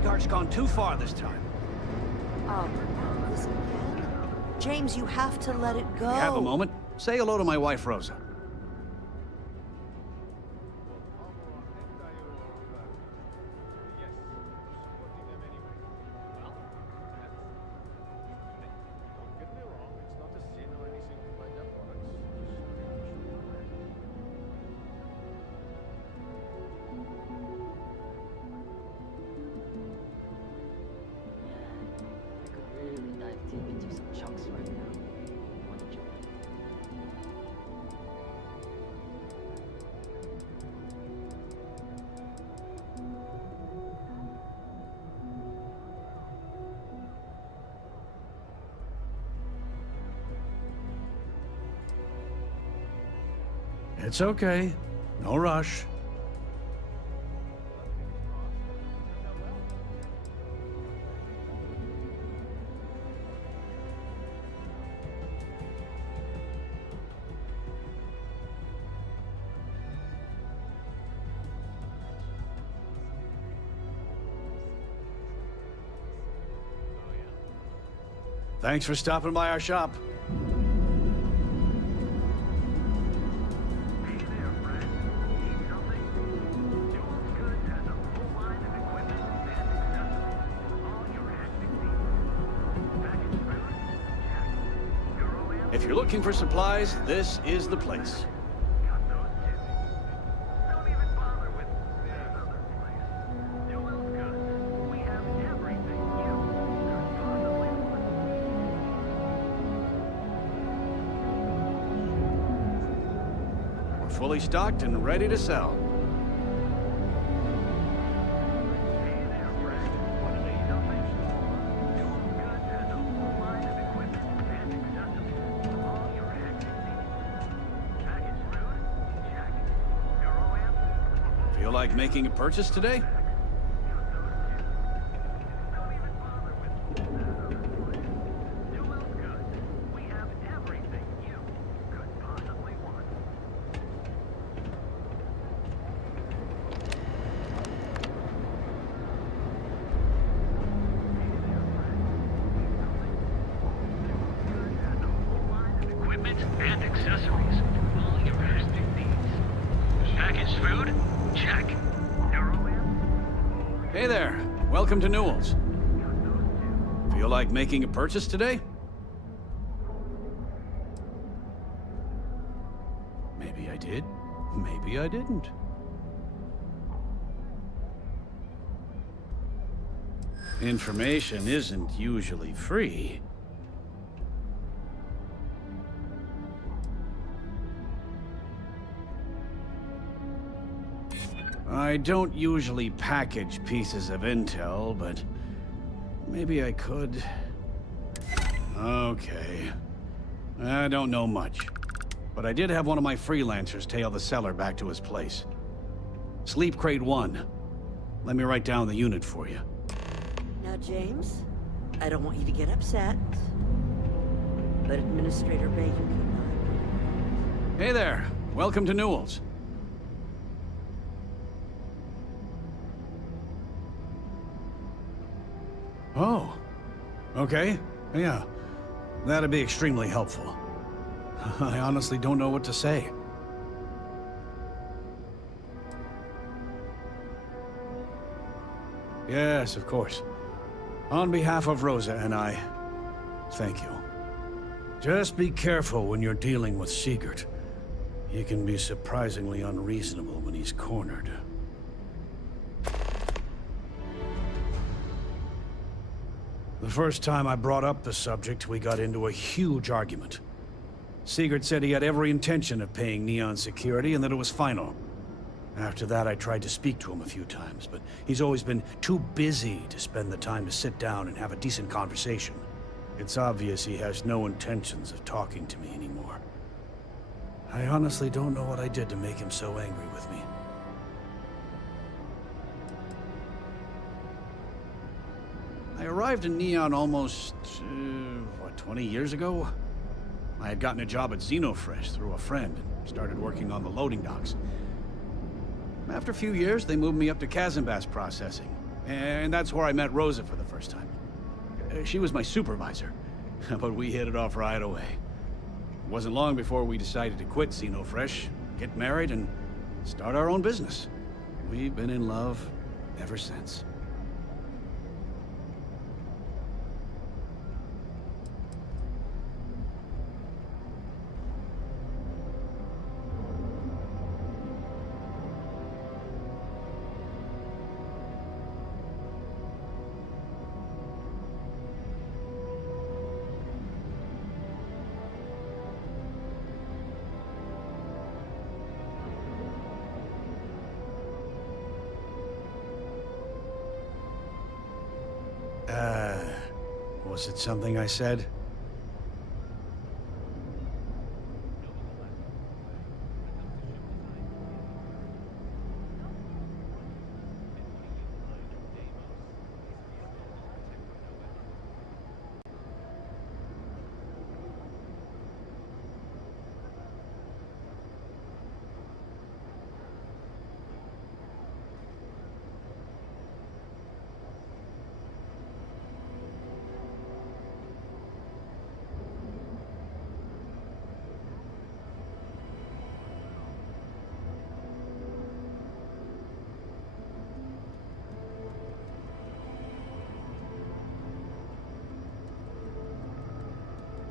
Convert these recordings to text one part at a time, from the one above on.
Siegart's gone too far this time. Oh, this again? James, you have to let it go. Have a moment? Say hello to my wife, Rosa. It's okay. No rush. Thanks for stopping by our shop. If you're looking for supplies, this is the place. We're fully stocked and ready to sell. Feel like making a purchase today? Equipment and accessories for all your artistic needs. Packaged food? Check. Hey there. Welcome to Newell's. Feel like making a purchase today? Maybe I did. Maybe I didn't. Information isn't usually free. I don't usually package pieces of intel, but maybe I could. Okay. I don't know much, but I did have one of my freelancers tail the seller back to his place. Sleep Crate 1. Let me write down the unit for you. Now, James, I don't want you to get upset, but Administrator Bacon could not. Hey there. Welcome to Newell's. Oh, okay. Yeah, that'd be extremely helpful. I honestly don't know what to say. Yes, of course. On behalf of Rosa and I, thank you. Just be careful when you're dealing with Siegert. He can be surprisingly unreasonable when he's cornered. The first time I brought up the subject, we got into a huge argument. Siegert said he had every intention of paying Neon security and that it was final. After that, I tried to speak to him a few times, but he's always been too busy to spend the time to sit down and have a decent conversation. It's obvious he has no intentions of talking to me anymore. I honestly don't know what I did to make him so angry with me. I arrived in Neon almost, 20 years ago? I had gotten a job at Xenofresh through a friend and started working on the loading docks. After a few years, they moved me up to Kazanbas processing. And that's where I met Rosa for the first time. She was my supervisor, but we hit it off right away. It wasn't long before we decided to quit Xenofresh, get married, and start our own business. We've been in love ever since. Was it something I said?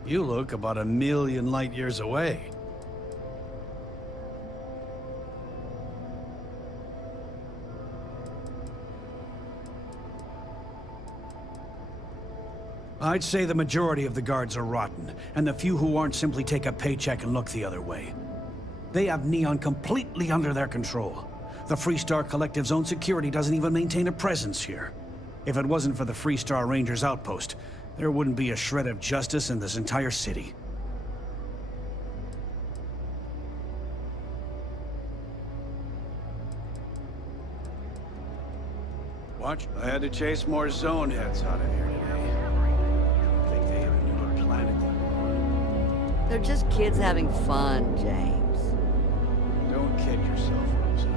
You look about 1,000,000 light years away. I'd say the majority of the guards are rotten, and the few who aren't simply take a paycheck and look the other way. They have Neon completely under their control. The Freestar Collective's own security doesn't even maintain a presence here. If it wasn't for the Freestar Rangers outpost, there wouldn't be a shred of justice in this entire city. Watch. I had to chase more zone heads out of here today. I don't think they even knew what planet they were on. They're just kids having fun, James. Don't kid yourself, Rosa.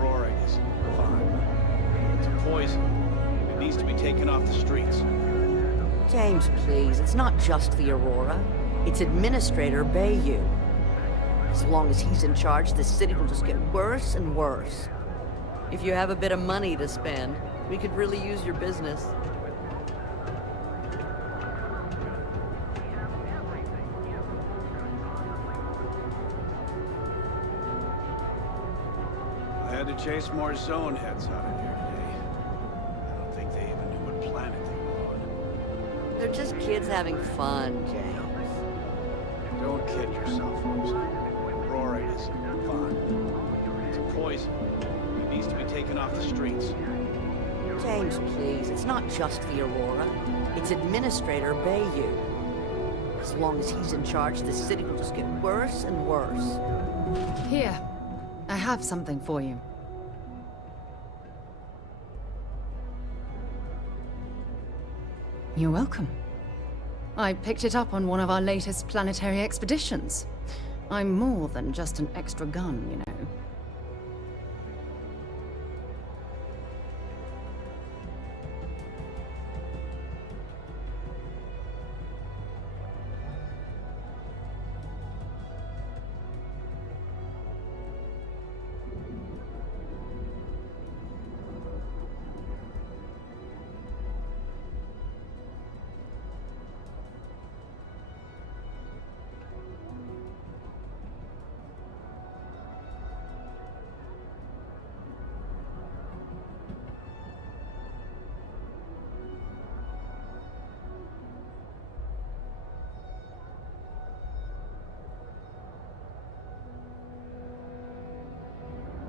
Aurora is fine. It's a poison. It needs to be taken off the streets. James, please. It's not just the Aurora. It's Administrator Bayou. As long as he's in charge, the city will just get worse and worse. If you have a bit of money to spend, we could really use your business. I had to chase more zone heads out of here today. I don't think they even knew what planet they were on. They're just kids having fun, James. Don't kid yourself, Rosa. Aurora is fine. It's a poison. It needs to be taken off the streets. James, please. It's not just the Aurora. It's Administrator Bayou. As long as he's in charge, the city will just get worse and worse. Here, I have something for you. You're welcome. I picked it up on one of our latest planetary expeditions. I'm more than just an extra gun, you know.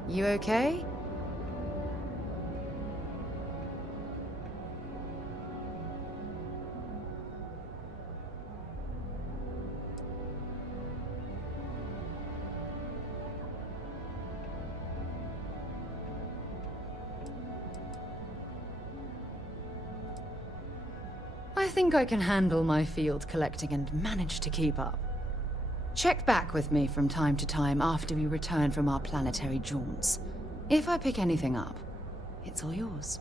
You okay? I think I can handle my field collecting and manage to keep up. Check back with me from time to time after we return from our planetary jaunts. If I pick anything up, it's all yours.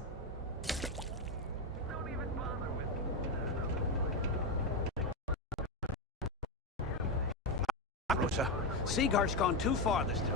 Seagar's gone too far this time.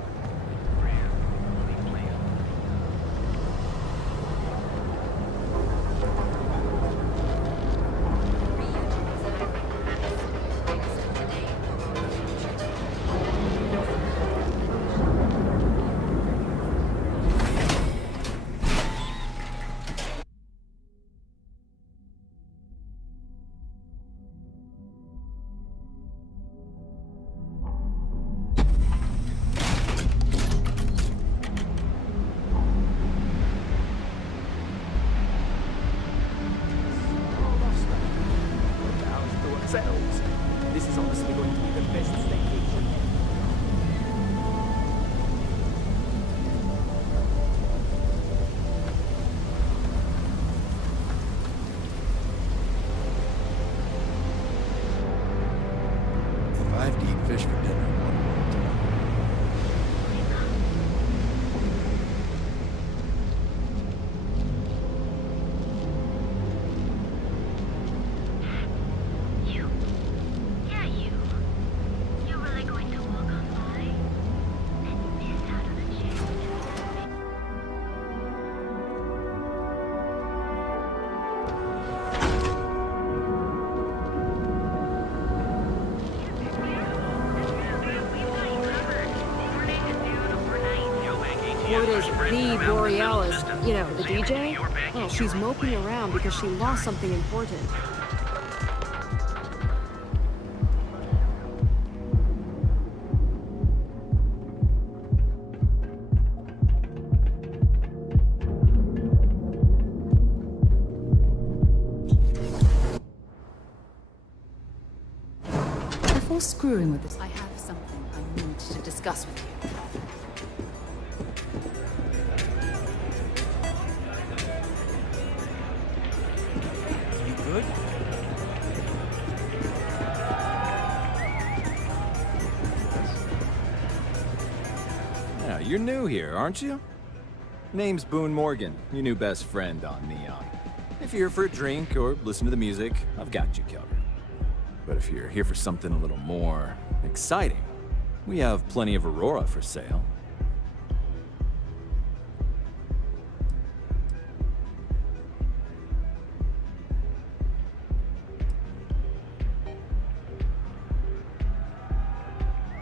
This is honestly going to be the best staycation. If I have to eat fish for dinner one more time. You. Yeah, you. You're really going to walk on by and miss out on a chance to What is the Borealis? You know, the DJ? Well, she's moping around because she lost something important. Before screwing with this, I have something I need to discuss with you. You good? Yeah, you're new here, aren't you? Name's Boone Morgan, your new best friend on Neon. If you're here for a drink or listen to the music, I've got you covered. But if you're here for something a little more exciting, we have plenty of Aurora for sale.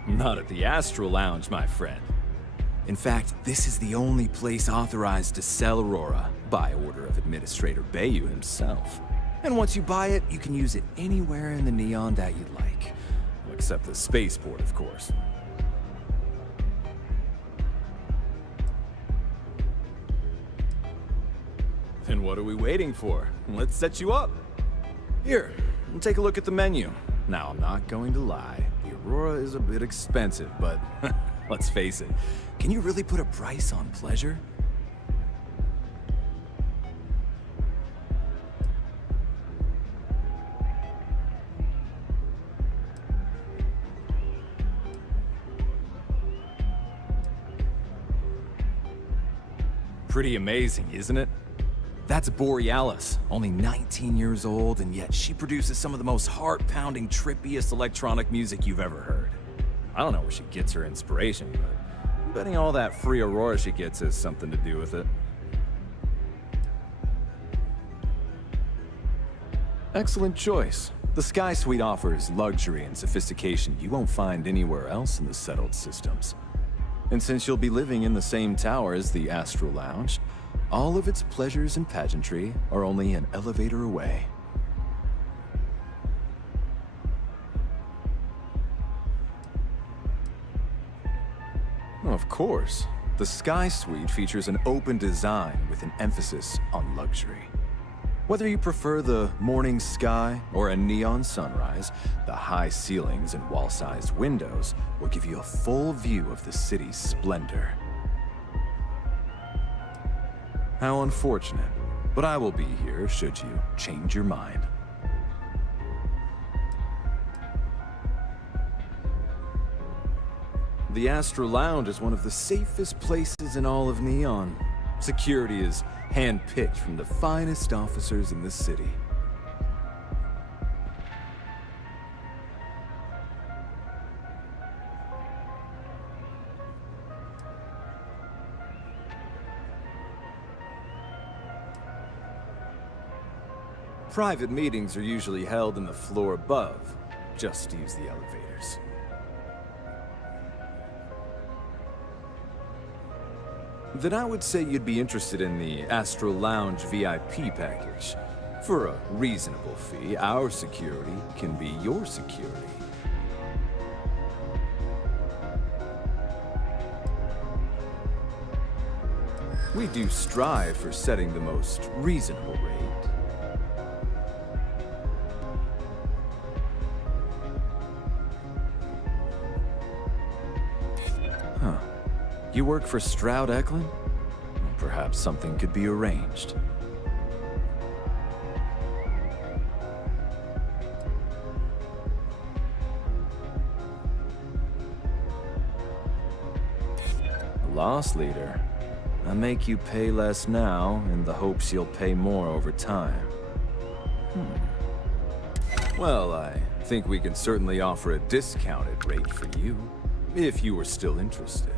Not at the Astral Lounge, my friend. In fact, this is the only place authorized to sell Aurora by order of Administrator Bayou himself. And once you buy it, you can use it anywhere in the Neon that you'd like. Well, except the spaceport, of course. Then what are we waiting for? Let's set you up. Here, take a look at the menu. Now, I'm not going to lie. The Aurora is a bit expensive, but let's face it. Can you really put a price on pleasure? Pretty amazing, isn't it? That's Borealis, only 19 years old, and yet she produces some of the most heart-pounding, trippiest electronic music you've ever heard. I don't know where she gets her inspiration, but I'm betting all that free Aurora she gets has something to do with it. Excellent choice. The Sky Suite offers luxury and sophistication you won't find anywhere else in the settled systems. And since you'll be living in the same tower as the Astral Lounge, all of its pleasures and pageantry are only an elevator away. Of course, the Sky Suite features an open design with an emphasis on luxury. Whether you prefer the morning sky or a neon sunrise, the high ceilings and wall-sized windows will give you a full view of the city's splendor. How unfortunate, but I will be here should you change your mind. The Astral Lounge is one of the safest places in all of Neon. Security is hand-picked from the finest officers in the city. Private meetings are usually held in the floor above. Just use the elevators. Then I would say you'd be interested in the Astral Lounge VIP package. For a reasonable fee, our security can be your security. We do strive for setting the most reasonable rate. Huh. You work for Stroud Eklund? Perhaps something could be arranged. Loss leader. I make you pay less now in the hopes you'll pay more over time. Well, I think we can certainly offer a discounted rate for you, if you were still interested.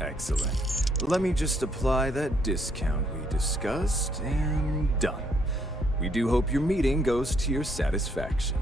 Excellent. Let me just apply that discount we discussed, and done. We do hope your meeting goes to your satisfaction.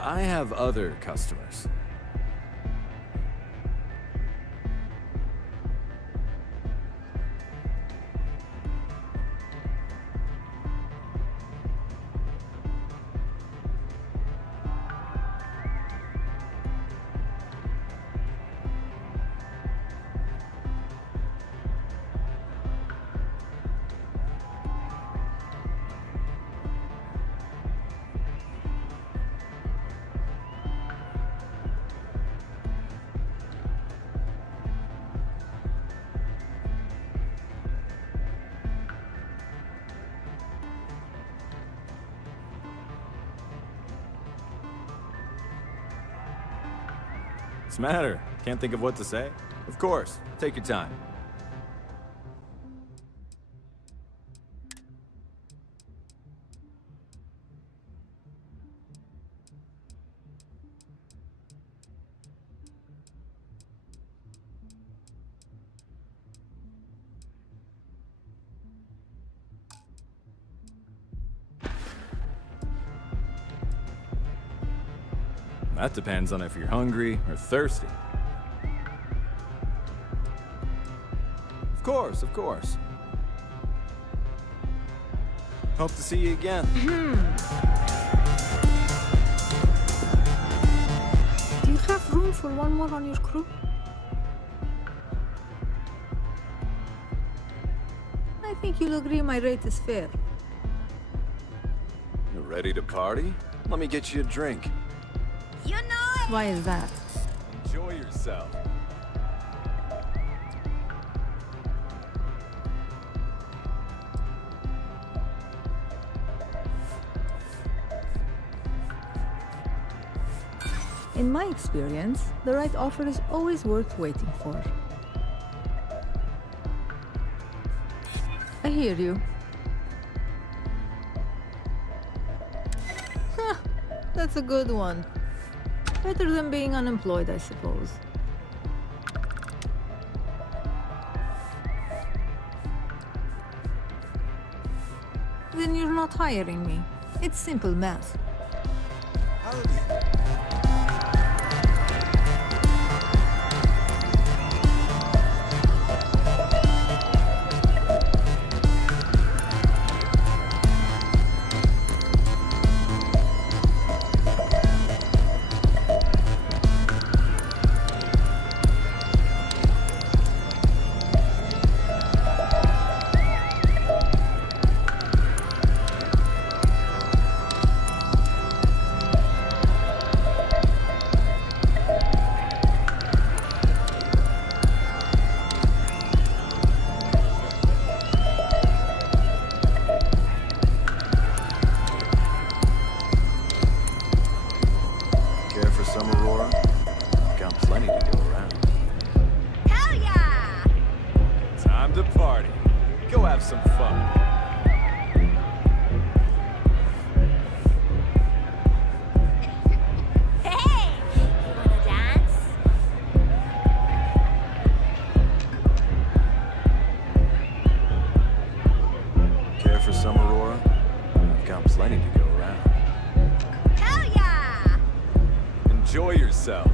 I have other customers. What's the matter? Can't think of what to say? Of course. Take your time. That depends on if you're hungry or thirsty. Of course, of course. Hope to see you again. Do you have room for one more on your crew? I think you'll agree my rate is fair. You ready to party? Let me get you a drink. You know it! Why is that? Enjoy yourself. In my experience, the right offer is always worth waiting for. I hear you. Huh, that's a good one. Better than being unemployed, I suppose. Then you're not hiring me. It's simple math. to party. Go have some fun. Hey! You wanna dance? Care for some, Aurora? I've got plenty to go around. Hell yeah! Enjoy yourself.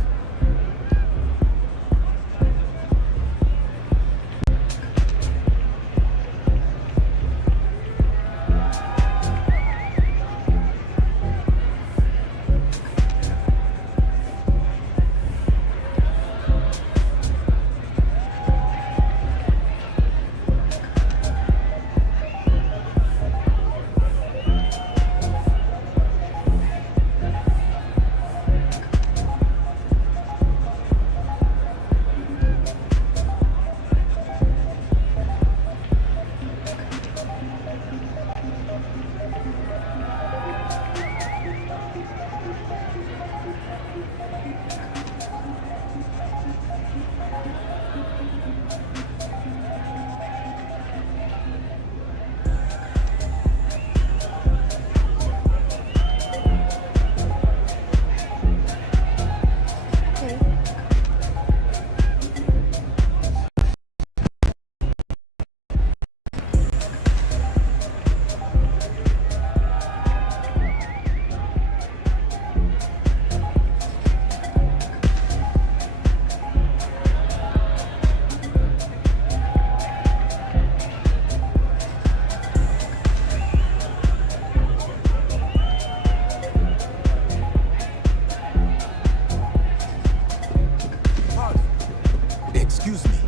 Excuse me.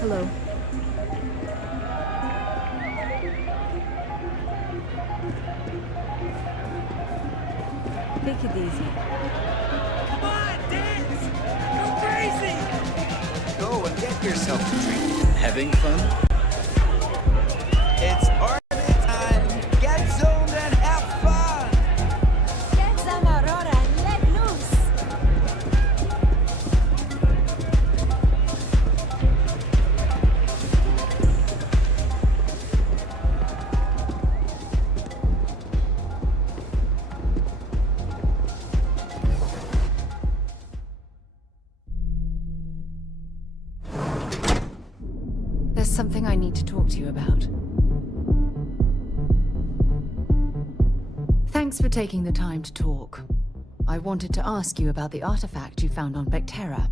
Hello. Take it easy. Come on, dance! Go crazy! Go and get yourself a drink. Having fun? It's party time. Get zoned and have fun. Get some Aurora and let loose! There's something I need to talk to you about. Thanks for taking the time to talk. I wanted to ask you about the artifact you found on Bactera.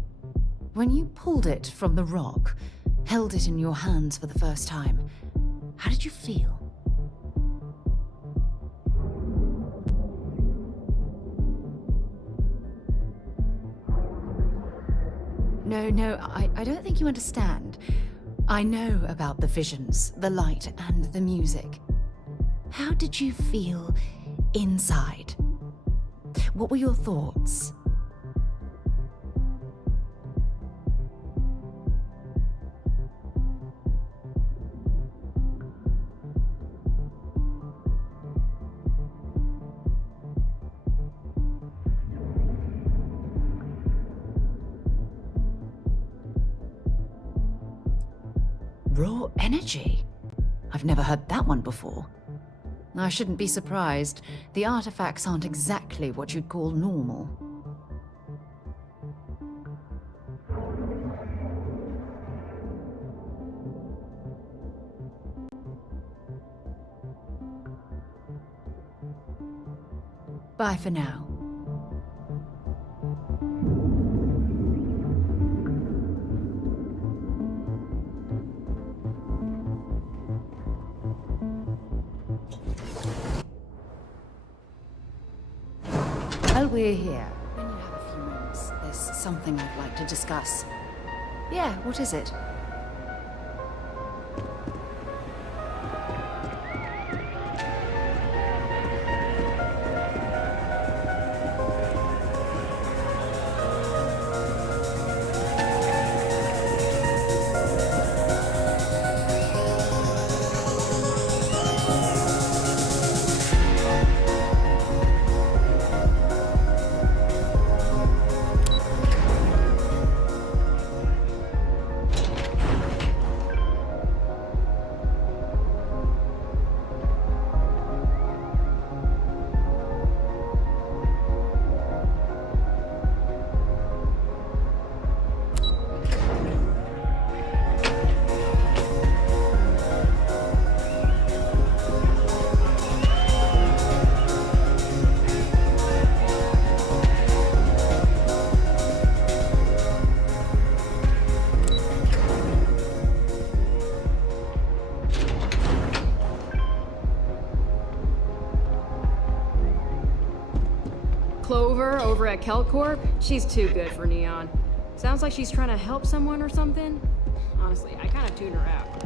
When you pulled it from the rock, held it in your hands for the first time, how did you feel? No, I don't think you understand. I know about the visions, the light, and the music. How did you feel inside? What were your thoughts? Raw energy? I've never heard that one before. I shouldn't be surprised. The artifacts aren't exactly what you'd call normal. Bye for now. While we're here, when you have a few moments, there's something I'd like to discuss. Yeah, what is it? over at Kelcorp, she's too good for Neon. Sounds like she's trying to help someone or something. Honestly, I kind of tuned her out.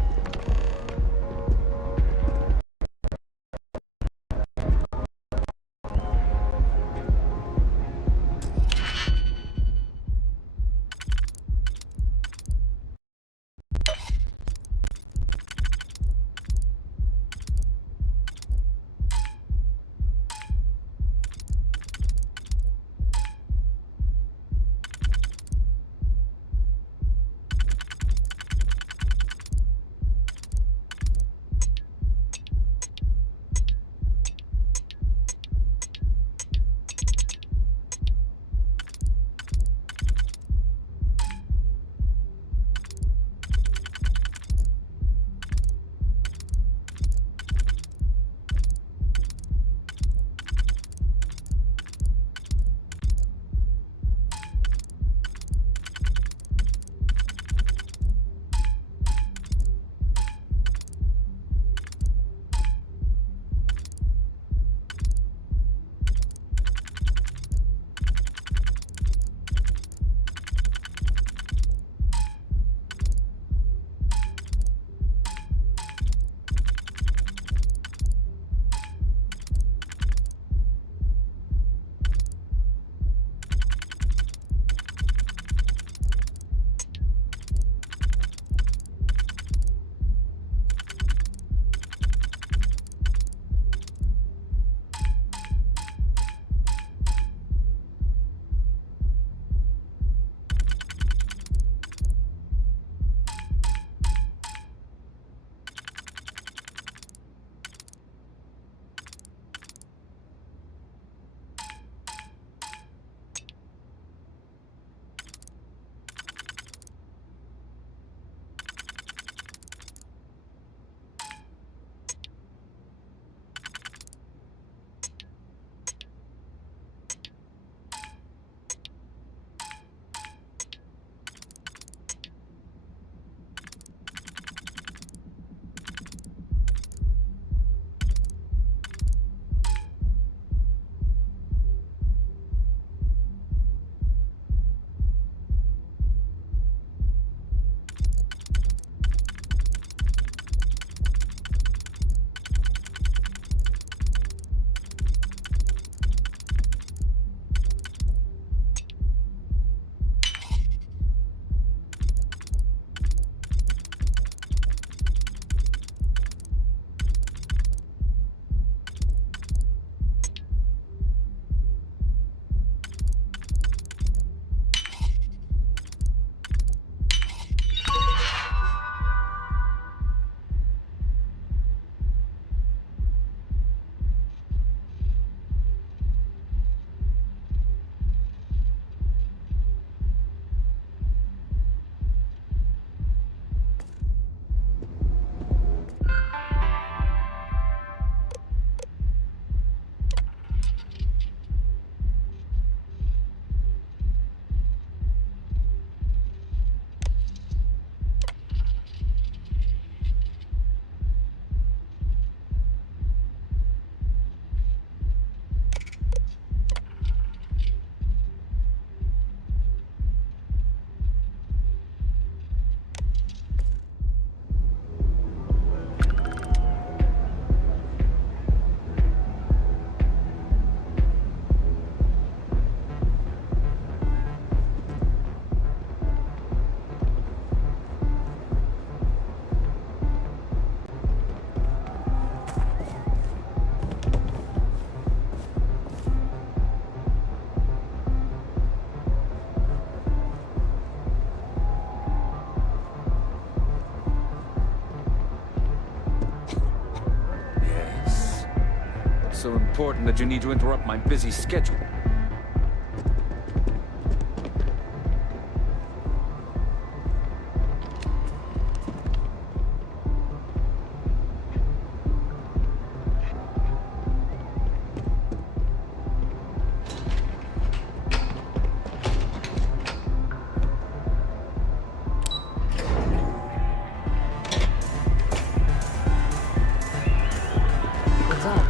So important that you need to interrupt my busy schedule. What's up?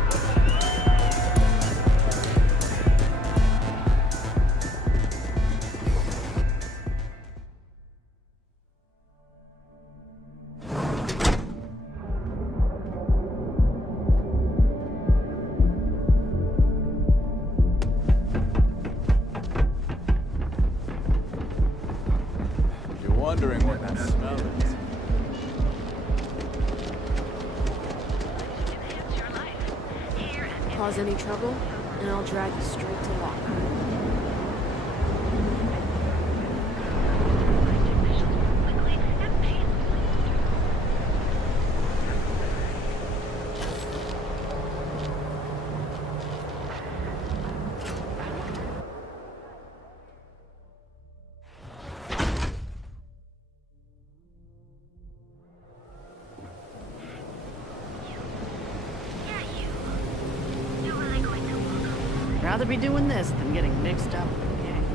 wondering what that smell is. Enhance your life. Here at Cause any trouble, and I'll drag you straight to law. officials move quickly and painlessly. Yeah, you. You're really going to walk on by. Rather be doing this than getting mixed up with the gang.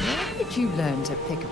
How did you learn to pick up?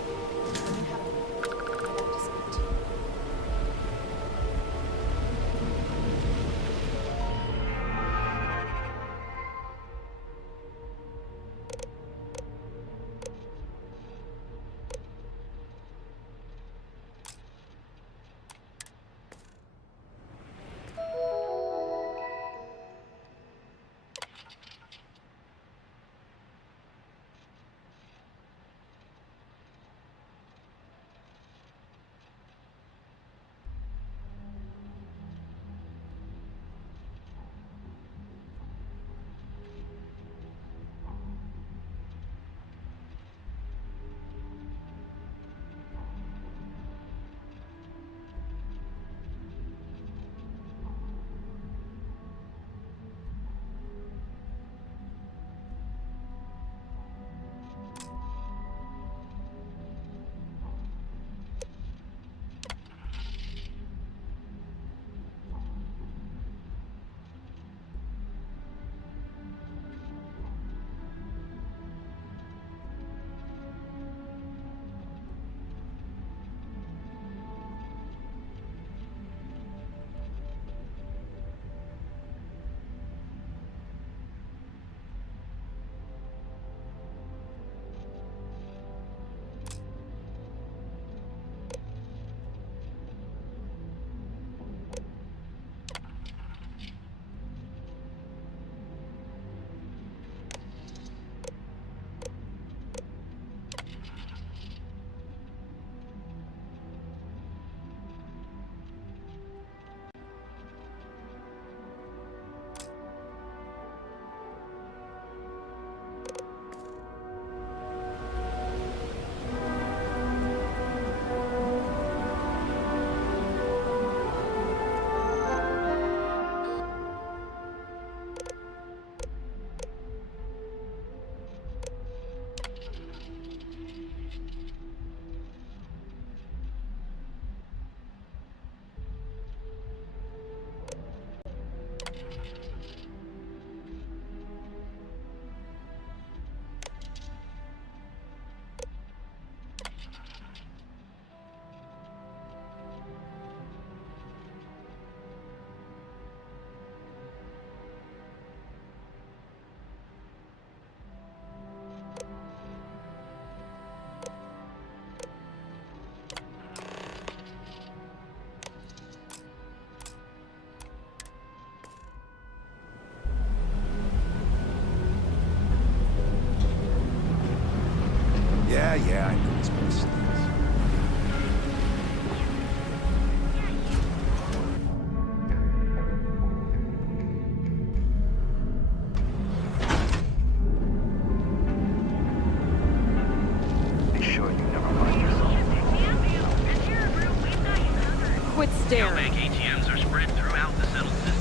Quit staring. Bank ATMs are spread throughout the settled system.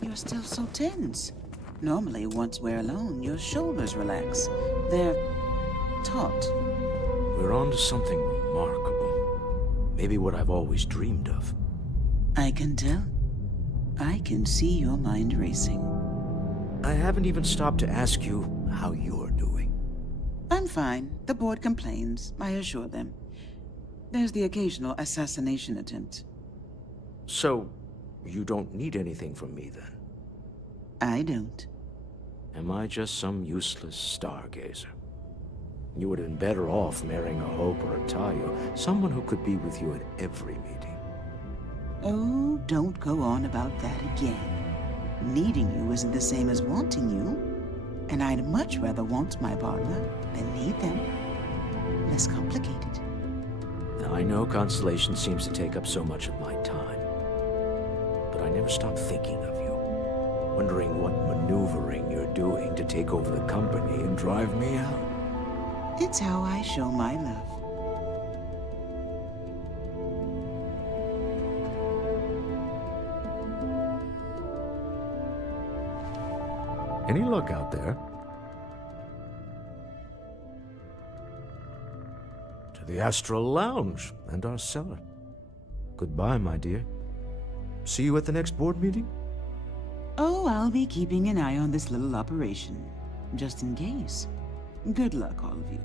You're still so tense. Normally, once we're alone, your shoulders relax. They're taut. We're on to something remarkable. Maybe what I've always dreamed of. I can tell. I can see your mind racing. I haven't even stopped to ask you how you're doing. I'm fine. The board complains, I assure them. There's the occasional assassination attempt. So, you don't need anything from me then? I don't. Am I just some useless stargazer? You would have been better off marrying a Hope or a Tayo, someone who could be with you at every meeting. Oh, don't go on about that again. Needing you isn't the same as wanting you. And I'd much rather want my partner than need them. Less complicated. Now, I know Constellation seems to take up so much of my time. But I never stop thinking of you. Wondering what maneuvering you're doing to take over the company and drive me out. It's how I show my love. Any luck out there? To the Astral Lounge and our cellar. Goodbye, my dear. See you at the next board meeting? Oh, I'll be keeping an eye on this little operation, just in case. Good luck, all of you.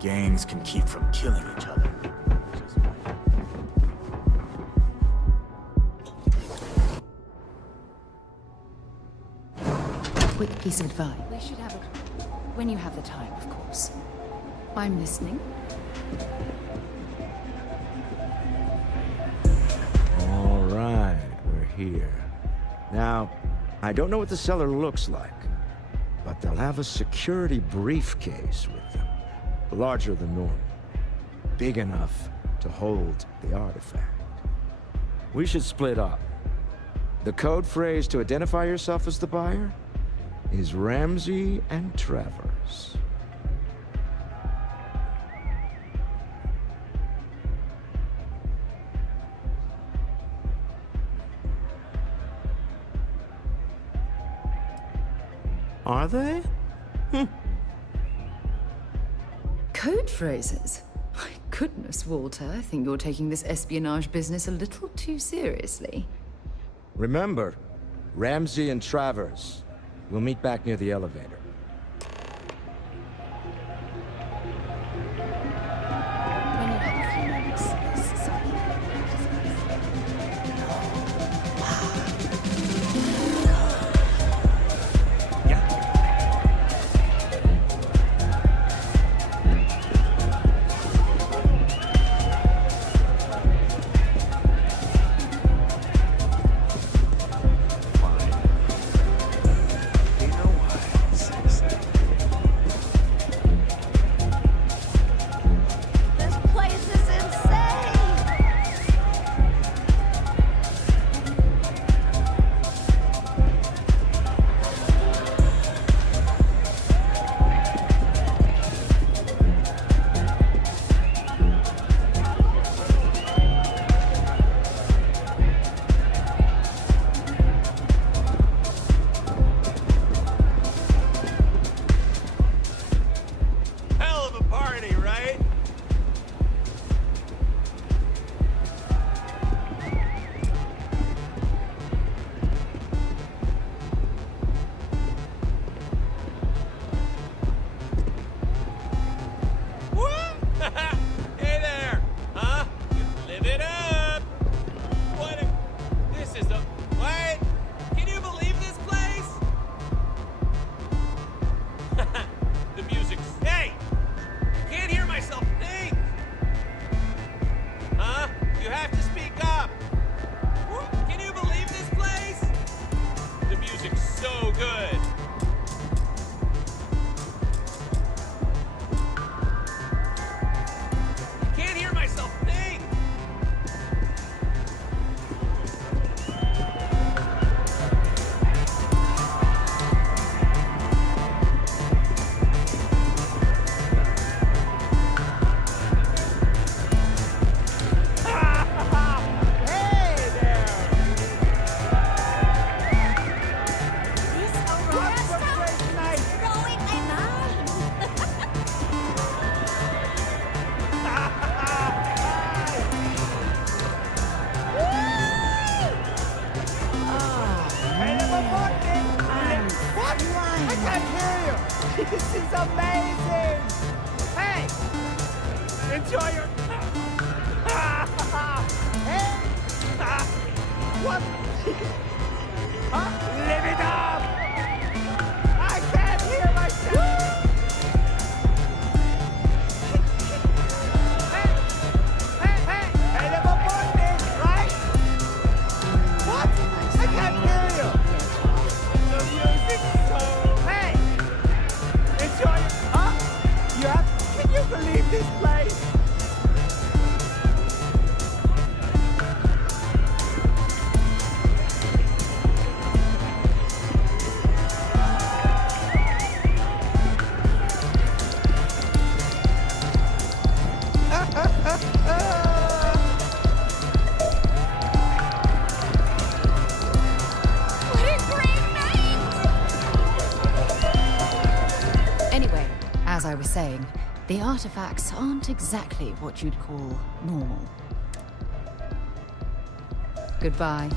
Gangs can keep from killing each other. Quick piece of advice. We should have it when you have the time, of course. I'm listening. All right, we're here. Now, I don't know what the cellar looks like, but they'll have a security briefcase with them. Larger than normal. Big enough to hold the artifact. We should split up. The code phrase to identify yourself as the buyer is Ramsey and Travers. Are they? Code phrases? My goodness, Walter, I think you're taking this espionage business a little too seriously. Remember, Ramsey and Travers. We'll meet back near the elevator. When you have a few moments, there's something. can't hear you! This is amazing! Hey! Enjoy your... Hey! What? Huh? Live it up! I can't hear myself! Hey, never mind this, right? What? I can't hear you! The music's so... Hey! Enjoy it! Huh? You have... Can you believe this place? Anyway, as I was saying, the artifacts aren't exactly what you'd call normal. Goodbye.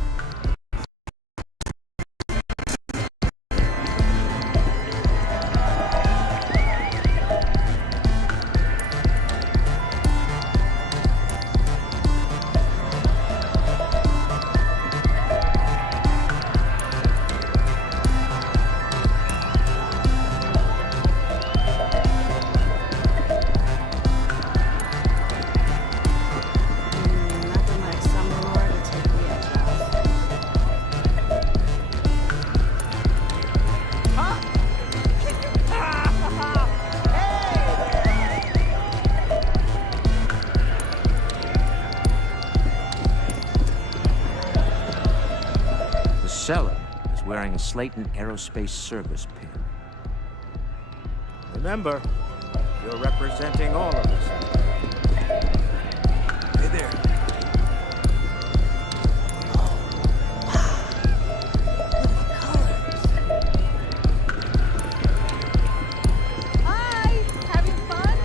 Nothing like some more to take the edge off. Huh? The seller is wearing a Slayton Aerospace service pin. Remember, you're representing all of us. Hey there. Hi! Having fun?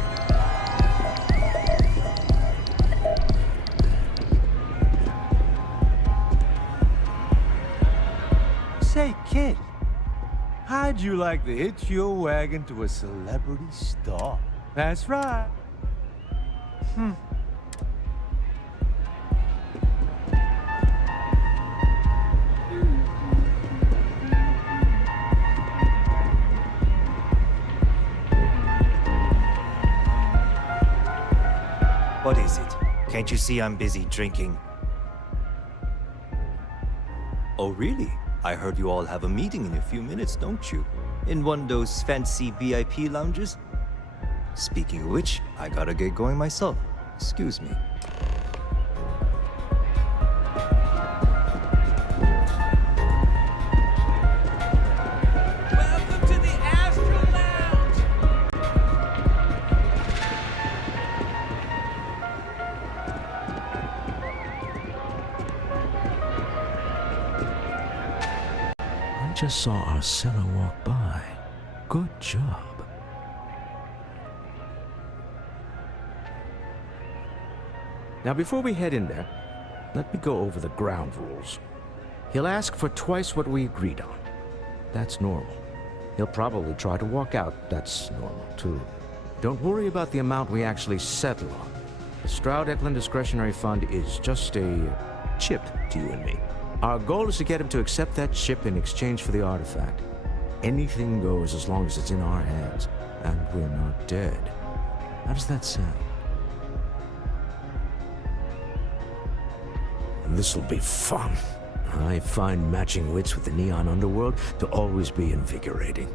Say, kid, how'd you like to hitch your wagon to a celebrity star? That's right. What is it? Can't you see I'm busy drinking? Oh, really? I heard you all have a meeting in a few minutes, don't you? In one of those fancy VIP lounges? Speaking of which, I gotta get going myself. Excuse me. Welcome to the Astral Lounge! I just saw our seller walk by. Good job. Now, before we head in there, let me go over the ground rules. He'll ask for twice what we agreed on. That's normal. He'll probably try to walk out. That's normal, too. Don't worry about the amount we actually settle on. The Stroud-Eklund Discretionary Fund is just a chip to you and me. Our goal is to get him to accept that chip in exchange for the artifact. Anything goes as long as it's in our hands, and we're not dead. How does that sound? This'll be fun. I find matching wits with the neon underworld to always be invigorating.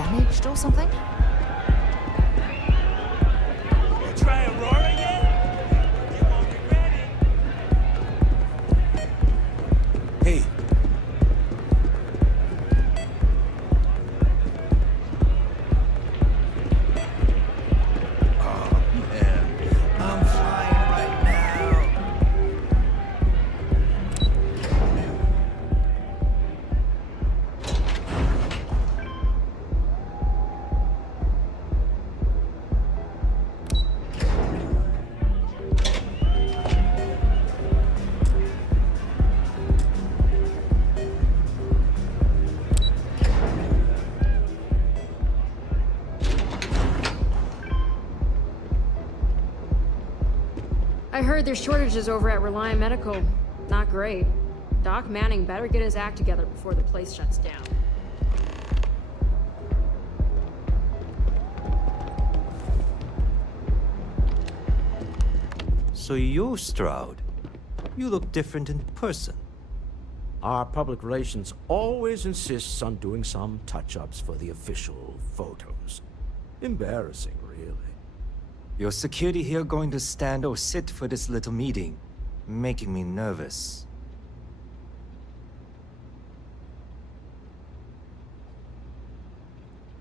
damaged or something? You try Aurora yet? You won't regret it. Hey, I'm flying right now. I heard there's shortages over at Reliant Medical. Not great. Doc Manning better get his act together before the place shuts down. So you're Stroud. You look different in person. Our public relations always insists on doing some touch-ups for the official photos. Embarrassing, really. Your security here going to stand or sit for this little meeting, making me nervous.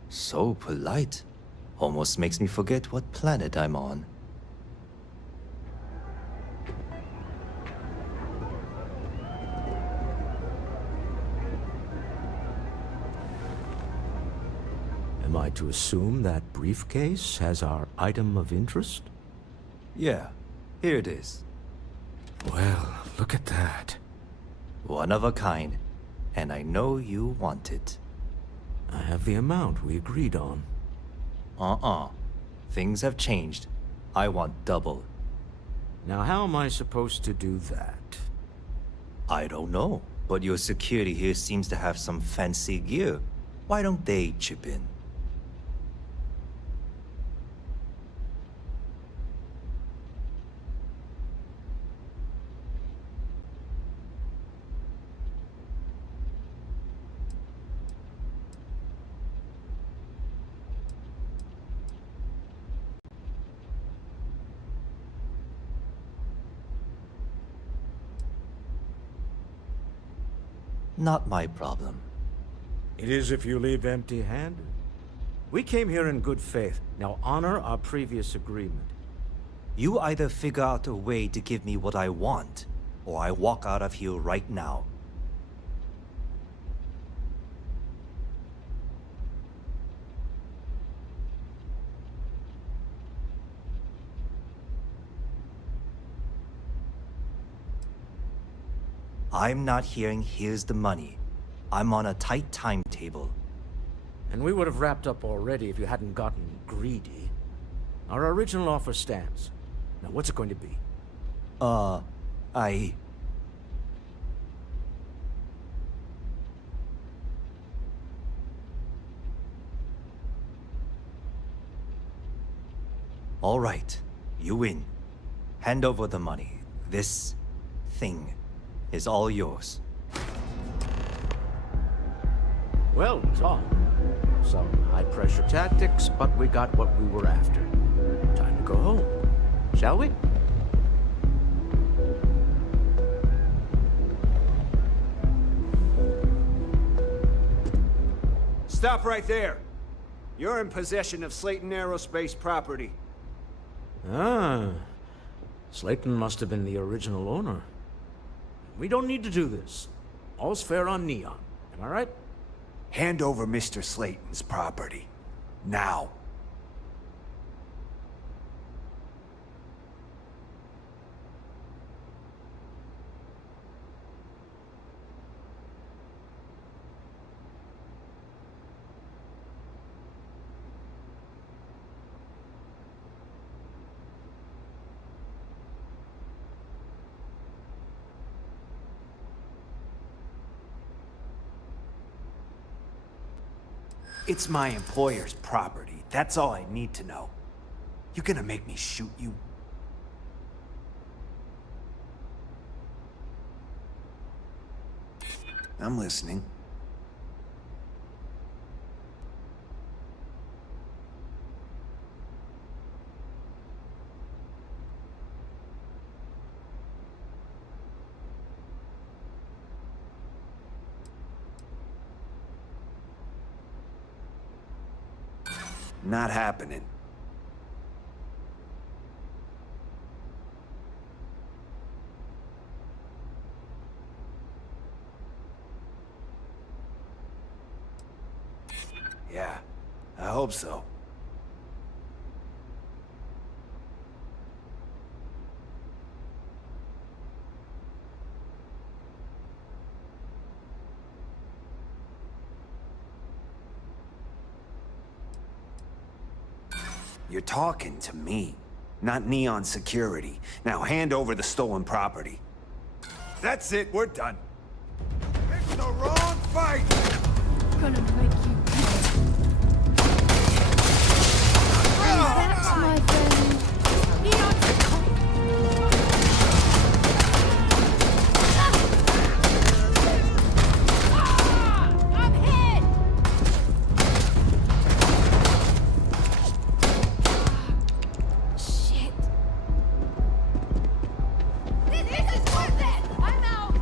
So polite. Almost makes me forget what planet I'm on. Am I to assume that briefcase has our item of interest? Yeah, here it is. Well, look at that. One of a kind, and I know you want it. I have the amount we agreed on. Things have changed. I want double. Now, how am I supposed to do that? I don't know, but your security here seems to have some fancy gear. Why don't they chip in? Not my problem. It is if you leave empty-handed. We came here in good faith. Now honor our previous agreement. You either figure out a way to give me what I want, or I walk out of here right now. I'm not hearing here's the money. I'm on a tight timetable. And we would have wrapped up already if you hadn't gotten greedy. Our original offer stands. Now what's it going to be? All right, you win. Hand over the money. This thing is all yours. Well done. Some high-pressure tactics, but we got what we were after. Time to go home, shall we? Stop right there. You're in possession of Slayton Aerospace property. Ah. Slayton must have been the original owner. We don't need to do this. All's fair on Neon. Am I right? Hand over Mr. Slayton's property. Now. It's my employer's property. That's all I need to know. You gonna make me shoot you? I'm listening. Not happening. Yeah, I hope so. You're talking to me, not Neon Security. Now hand over the stolen property. That's it, we're done. It's the wrong fight! Gonna make you pay. That's my friend. Neon I'm hit! Shit. This is worth it! I'm out!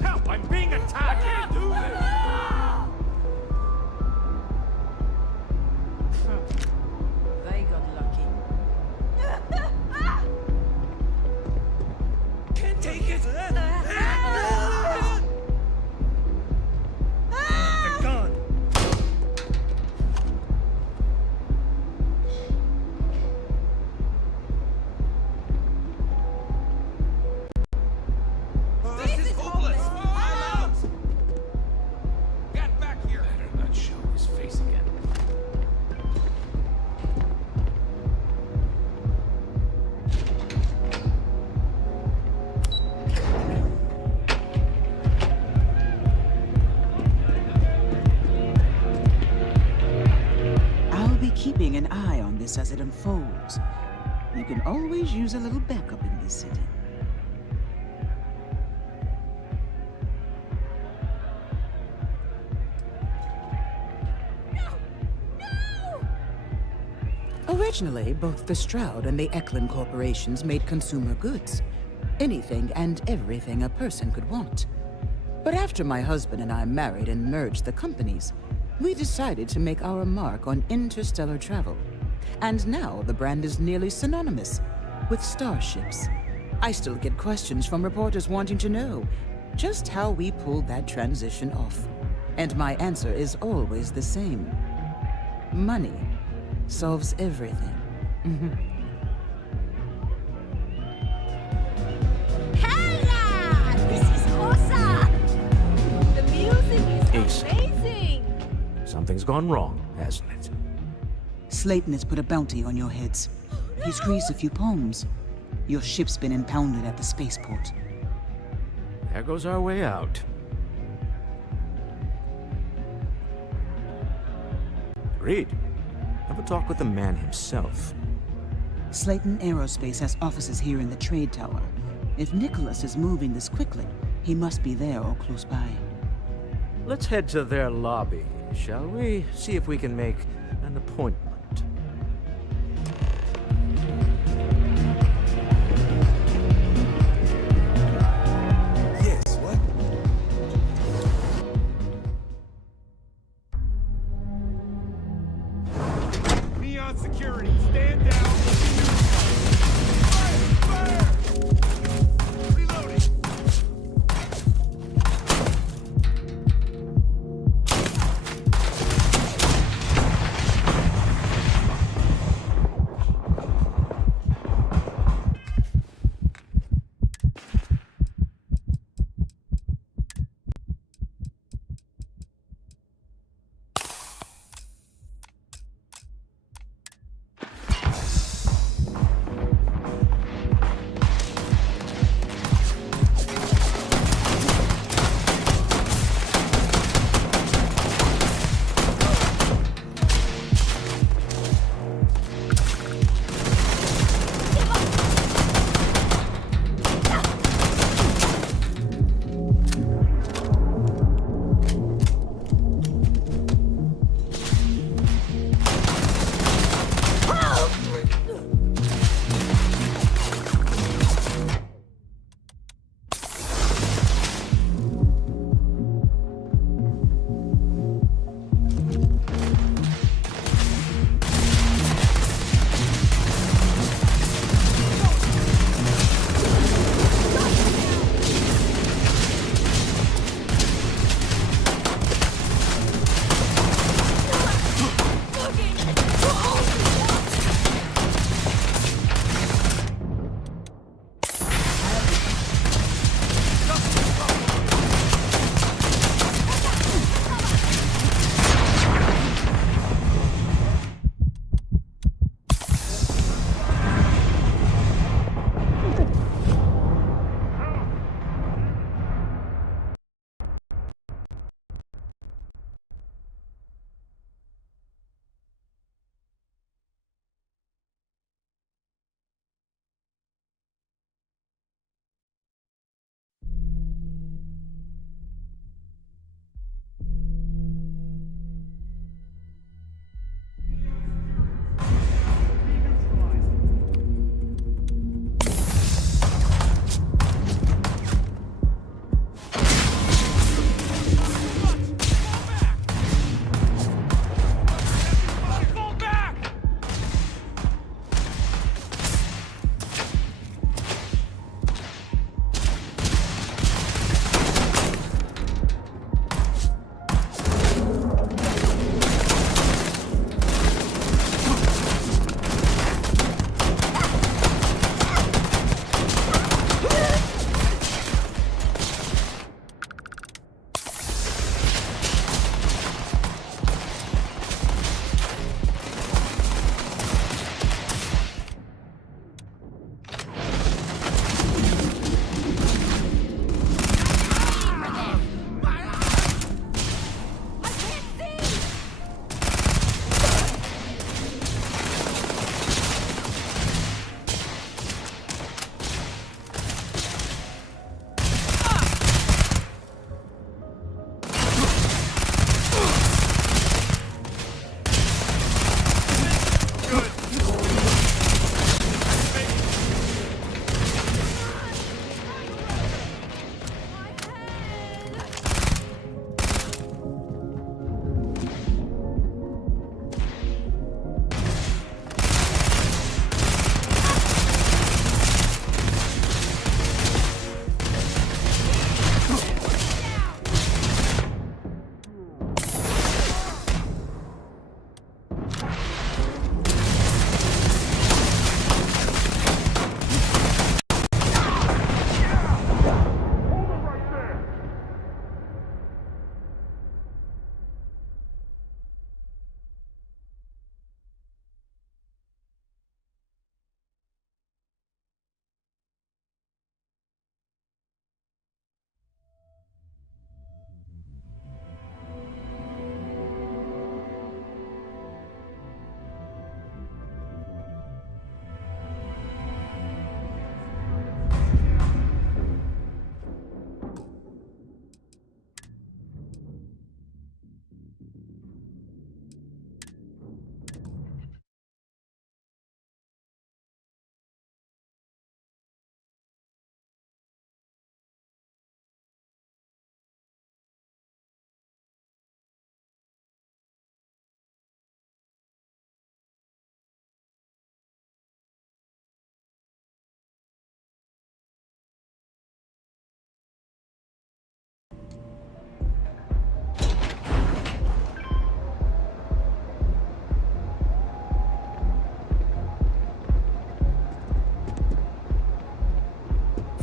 Help! I'm being attacked! I can't do this! They got lucky. Can't take it! The gun! This is hopeless! I'm out! Get back here! Better not show his face again. I'll be keeping an eye on this as it unfolds. You can always use a little backup in this city. Originally, both the Stroud and the Eklund corporations made consumer goods. Anything and everything a person could want. But after my husband and I married and merged the companies, we decided to make our mark on interstellar travel. And now the brand is nearly synonymous with starships. I still get questions from reporters wanting to know just how we pulled that transition off. And my answer is always the same. Money solves everything. Hella! This is awesome! The music is amazing! Something's gone wrong, hasn't it? Slayton has put a bounty on your heads. He's greased a few palms. Your ship's been impounded at the spaceport. There goes our way out. Reed, have a talk with the man himself. Slayton Aerospace has offices here in the trade tower. If Nicholas is moving this quickly, he must be there or close by. Let's head to their lobby, shall we? See if we can make an appointment. Yes, what? Neon Security, stand down! Fire! Reloading!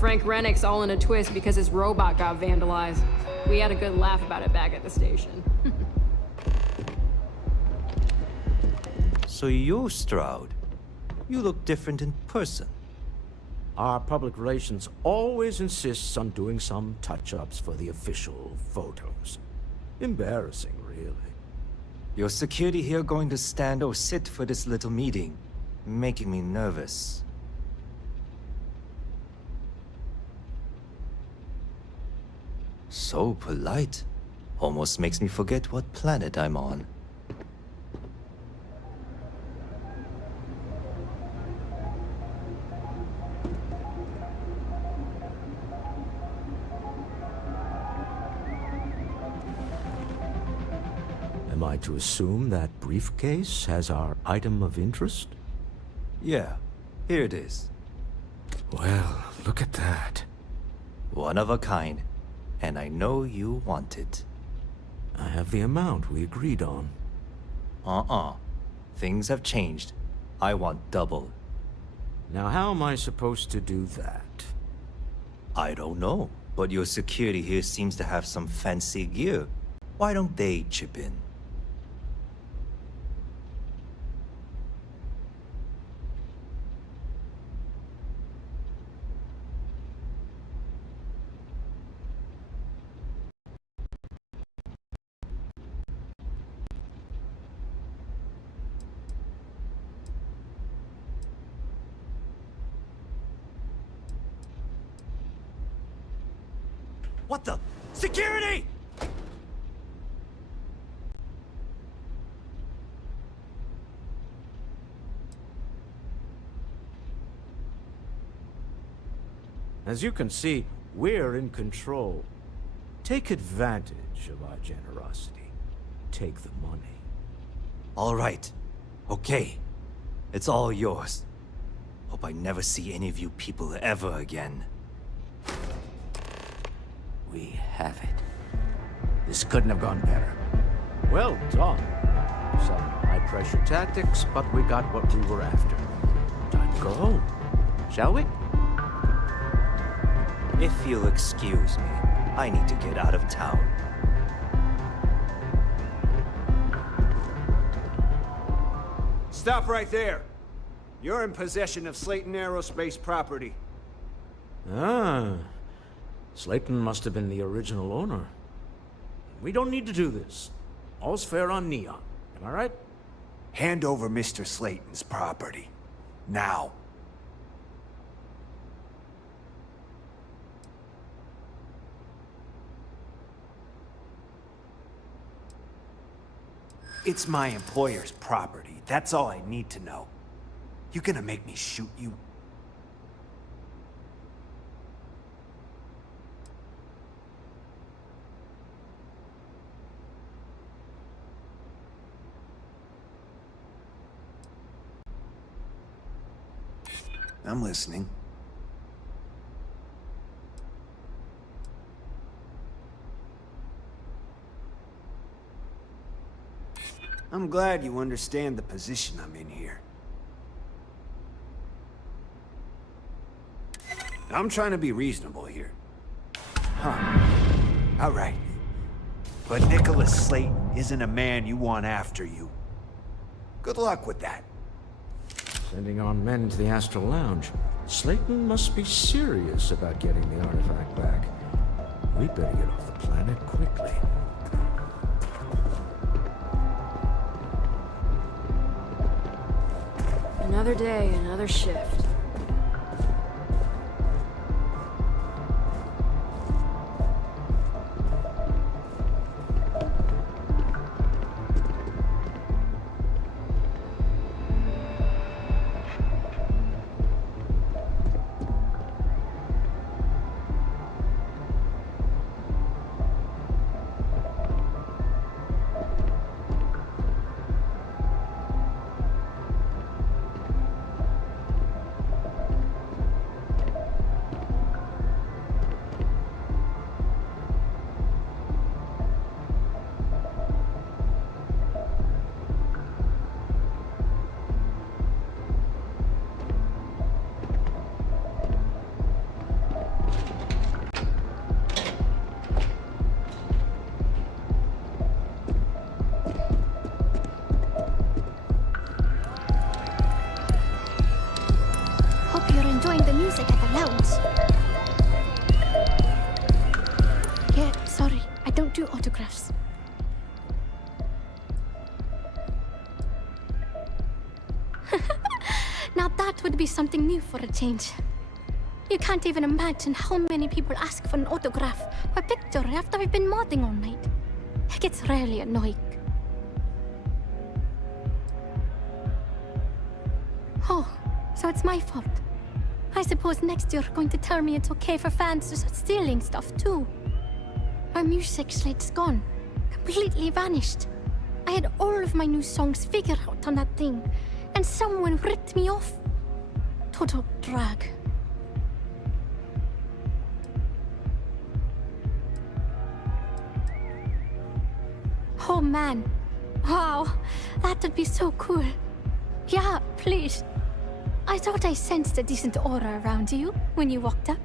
Frank Rennick's all in a twist because his robot got vandalized. We had a good laugh about it back at the station. So you're Stroud. You look different in person. Our public relations always insists on doing some touch-ups for the official photos. Embarrassing, really. Your security here going to stand or sit for this little meeting, making me nervous. So polite. Almost makes me forget what planet I'm on. Am I to assume that briefcase has our item of interest? Yeah, here it is. Well, look at that. One of a kind. And I know you want it. I have the amount we agreed on. Things have changed. I want double. Now how am I supposed to do that? I don't know, but your security here seems to have some fancy gear. Why don't they chip in? What the? Security! As you can see, we're in control. Take advantage of our generosity. Take the money. All right. Okay. It's all yours. Hope I never see any of you people ever again. We have it. This couldn't have gone better. Well done. Some high-pressure tactics, but we got what we were after. Time to go home, shall we? If you'll excuse me, I need to get out of town. Stop right there. You're in possession of Slayton Aerospace property. Ah. Slayton must have been the original owner. We don't need to do this. All's fair on Neon. Am I right? Hand over Mr. Slayton's property. Now. It's my employer's property. That's all I need to know. You gonna make me shoot you? I'm listening. I'm glad you understand the position I'm in here. I'm trying to be reasonable here. Huh. All right. But Nicholas Slayton isn't a man you want after you. Good luck with that. Sending on men into the Astral Lounge. Slayton must be serious about getting the artifact back. We better get off the planet quickly. Another day, another shift. sorry. I don't do autographs. Now that would be something new for a change. You can't even imagine how many people ask for an autograph or picture after I've been modding all night. It gets really annoying. Oh, so it's my fault. I suppose next you're going to tell me it's okay for fans to start stealing stuff too. My music slate's gone. Completely vanished. I had all of my new songs figured out on that thing, and someone ripped me off. Total drag. Oh man. Wow, that would be so cool. Yeah, please. I thought I sensed a decent aura around you when you walked up.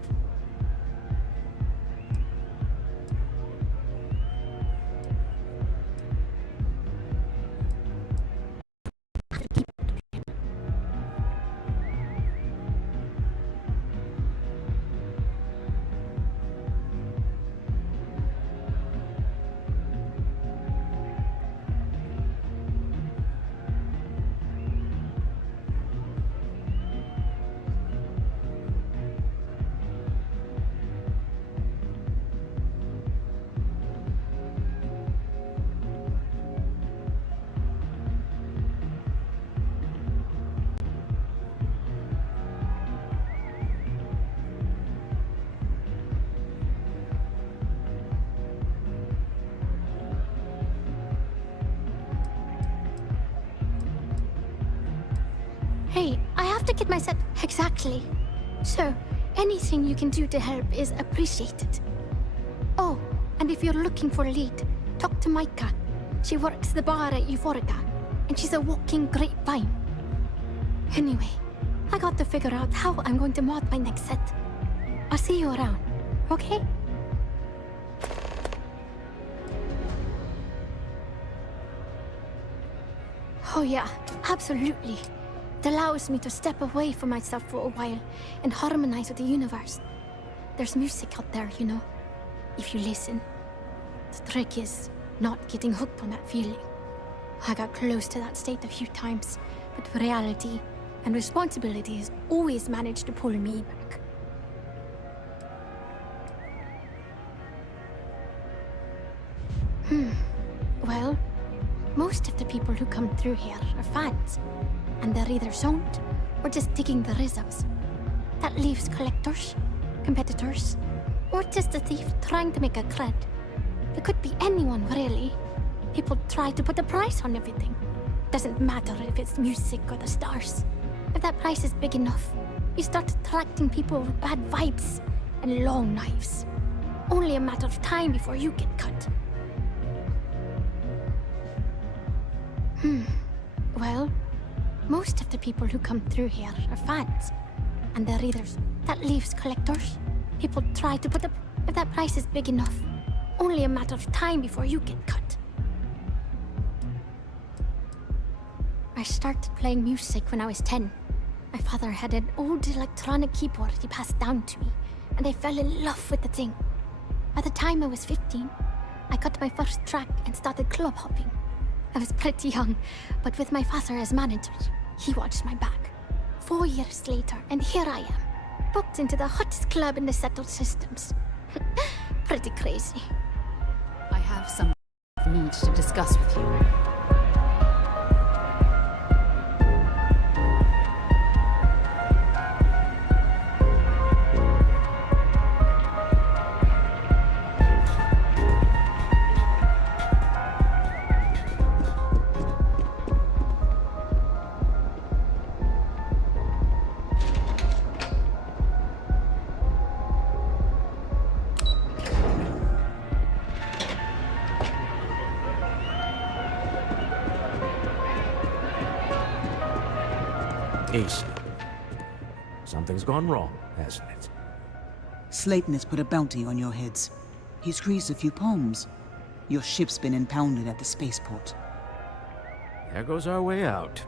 Hey, I have to get my set exactly. So, anything you can do to help is appreciated. Oh, and if you're looking for a lead, talk to Micah. She works the bar at Euphorica, and she's a walking grapevine. Anyway, I got to figure out how I'm going to mod my next set. I'll see you around, okay? Oh yeah, absolutely. It allows me to step away from myself for a while and harmonize with the universe. There's music out there, you know, if you listen. The trick is not getting hooked on that feeling. I got close to that state a few times, but reality and responsibility has always managed to pull me back. Well, most of the people who come through here are fans. And they're either zoned or just digging the rhythms. That leaves collectors, competitors, or just a thief trying to make a cred. It could be anyone, really. People try to put a price on everything. Doesn't matter if it's music or the stars. If that price is big enough, you start attracting people with bad vibes and long knives. Only a matter of time before you get cut. Well, most of the people who come through here are fans. And they're either... That leaves collectors. People try to put if that price is big enough. Only a matter of time before you get cut. I started playing music when I was 10. My father had an old electronic keyboard he passed down to me, and I fell in love with the thing. By the time I was 15, I got my first track and started club hopping. I was pretty young, but with my father as manager, he watched my back. 4 years later, and here I am, booked into the hottest club in the settled systems. Pretty crazy. I have some needs to discuss with you. Ace. Something's gone wrong, hasn't it? Slayton has put a bounty on your heads. He's greased a few palms. Your ship's been impounded at the spaceport. There goes our way out.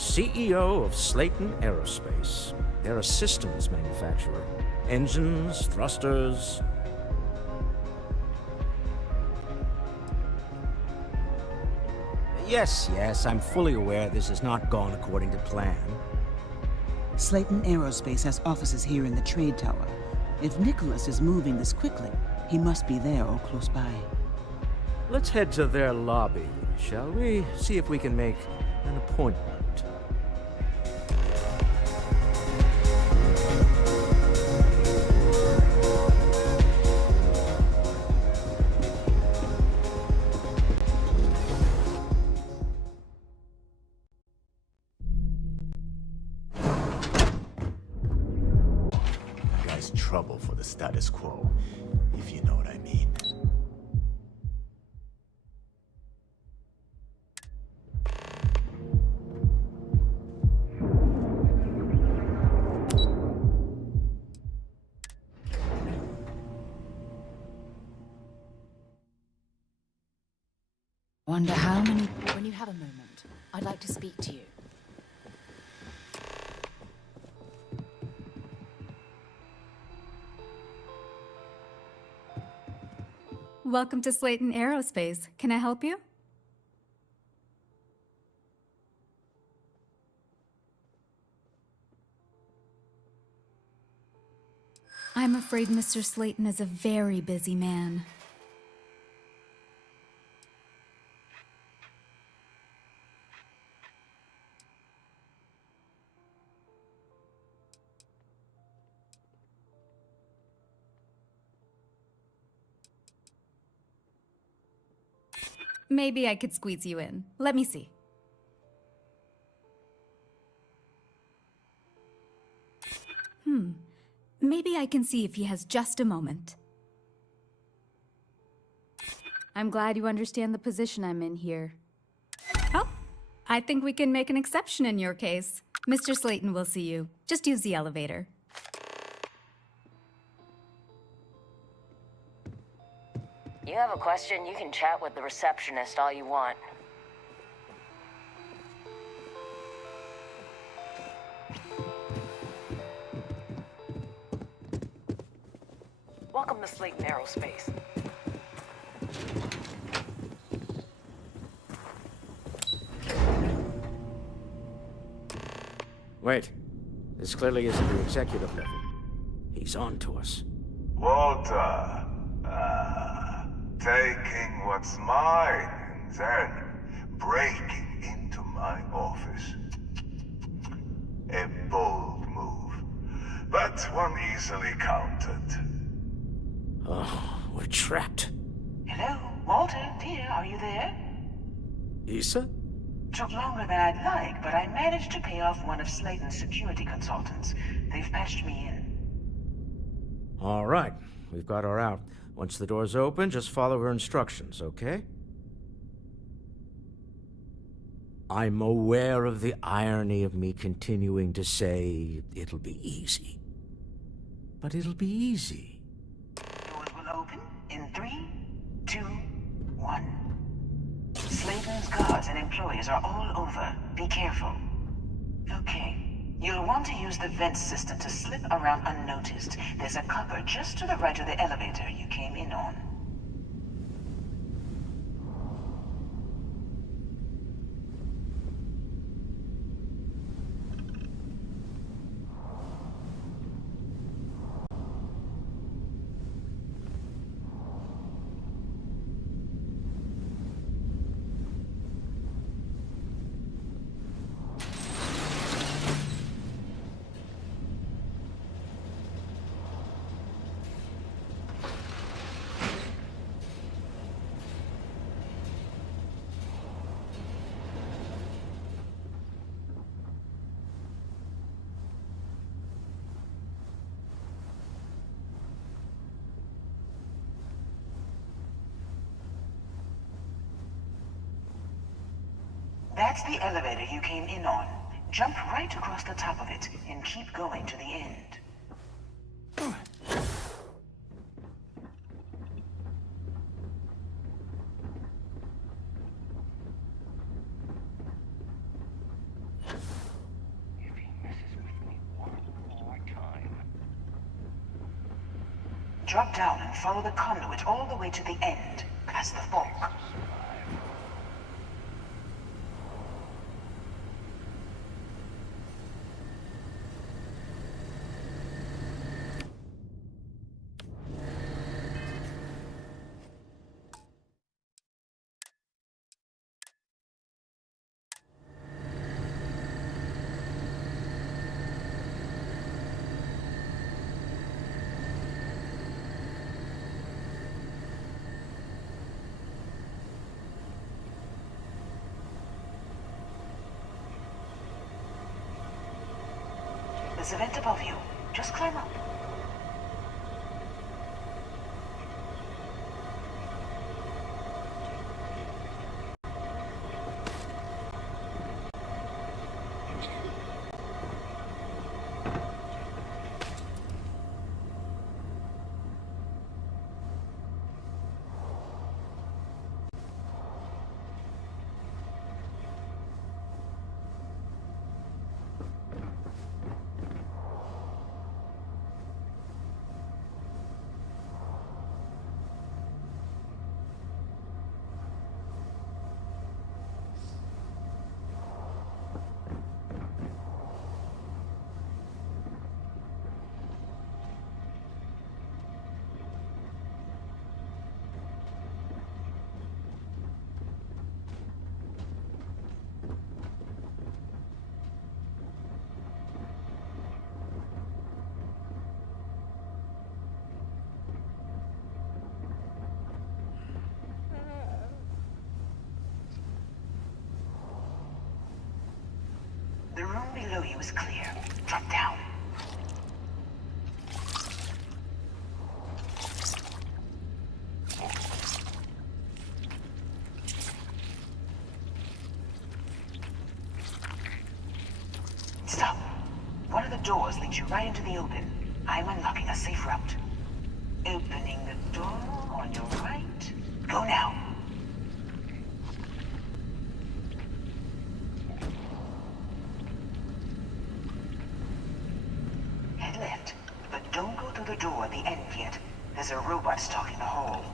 CEO of Slayton Aerospace. They're a systems manufacturer. Engines, thrusters. Yes, I'm fully aware this has not gone according to plan. Slayton Aerospace has offices here in the trade tower. If Nicholas is moving this quickly, he must be there or close by. Let's head to their lobby, shall we? See if we can make an appointment. Guy's trouble for the status quo, if you know what I mean. Wonder how many... When you have a moment, I'd like to speak to you. Welcome to Slayton Aerospace. Can I help you? I'm afraid Mr. Slayton is a very busy man. Maybe I could squeeze you in. Let me see. Maybe I can see if he has just a moment. I'm glad you understand the position I'm in here. Oh, I think we can make an exception in your case. Mr. Slayton will see you. Just use the elevator. You have a question, you can chat with the receptionist all you want. Welcome to Slayton Aerospace. Wait. This clearly isn't the executive level. He's on to us. Walter. Taking what's mine and then breaking into my office. A bold move, but one easily countered. Oh, we're trapped. Hello, Walter, dear, are you there? Issa? Took longer than I'd like, but I managed to pay off one of Slayton's security consultants. They've patched me in. All right, we've got her out. Once the door's open, just follow her instructions, okay? I'm aware of the irony of me continuing to say it'll be easy. But it'll be easy. Doors will open in 3, 2, 1. Slayton's guards and employees are all over. Be careful. Okay. You'll want to use the vent system to slip around unnoticed. There's a cupboard just to the right of the elevator you came in on. That's the elevator you came in on. Jump right across the top of it and keep going to the end. Drop down and follow the conduit all the way to the end, past the fork. There's a vent above you. Just climb up. The room below you is clear. Drop down. Stop. One of the doors leads you right into the open. I'm unlocking a safe route. Opening the door on your right. Go now. Head left, but don't go through the door at the end yet. There's a robot stalking the hall.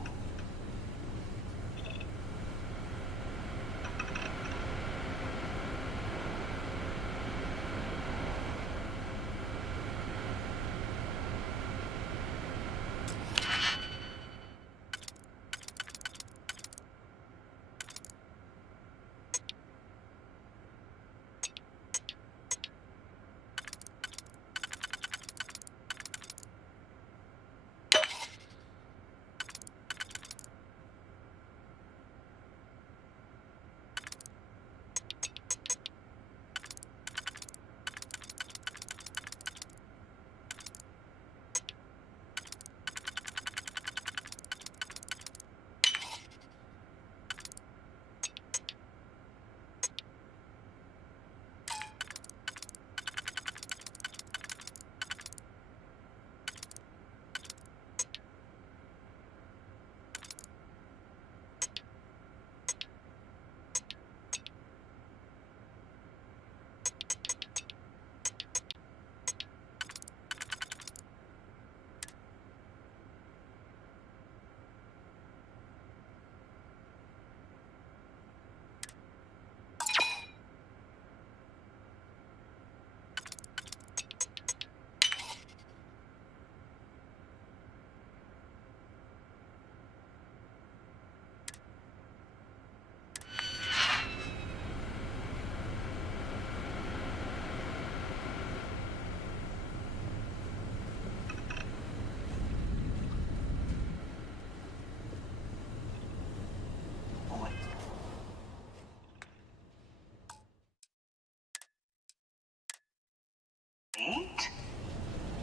Wait.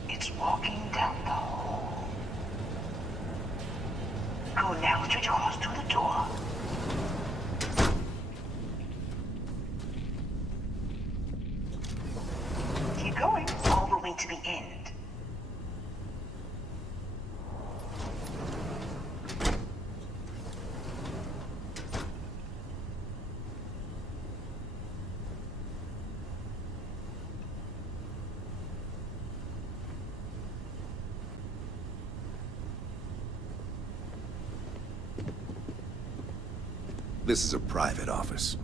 It's walking down the hall. Go now, straight across to the door. Keep going, all the way to the end. This is a private office.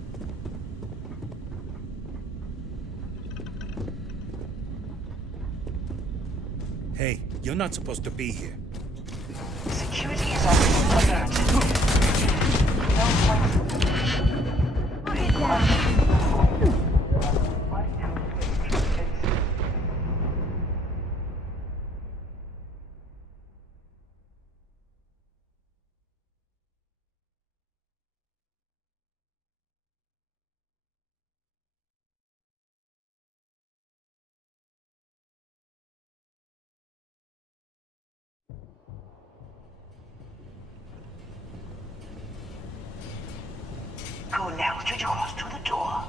Hey, you're not supposed to be here. Security is on full alert. Put it down. Go now, stretch across to the door.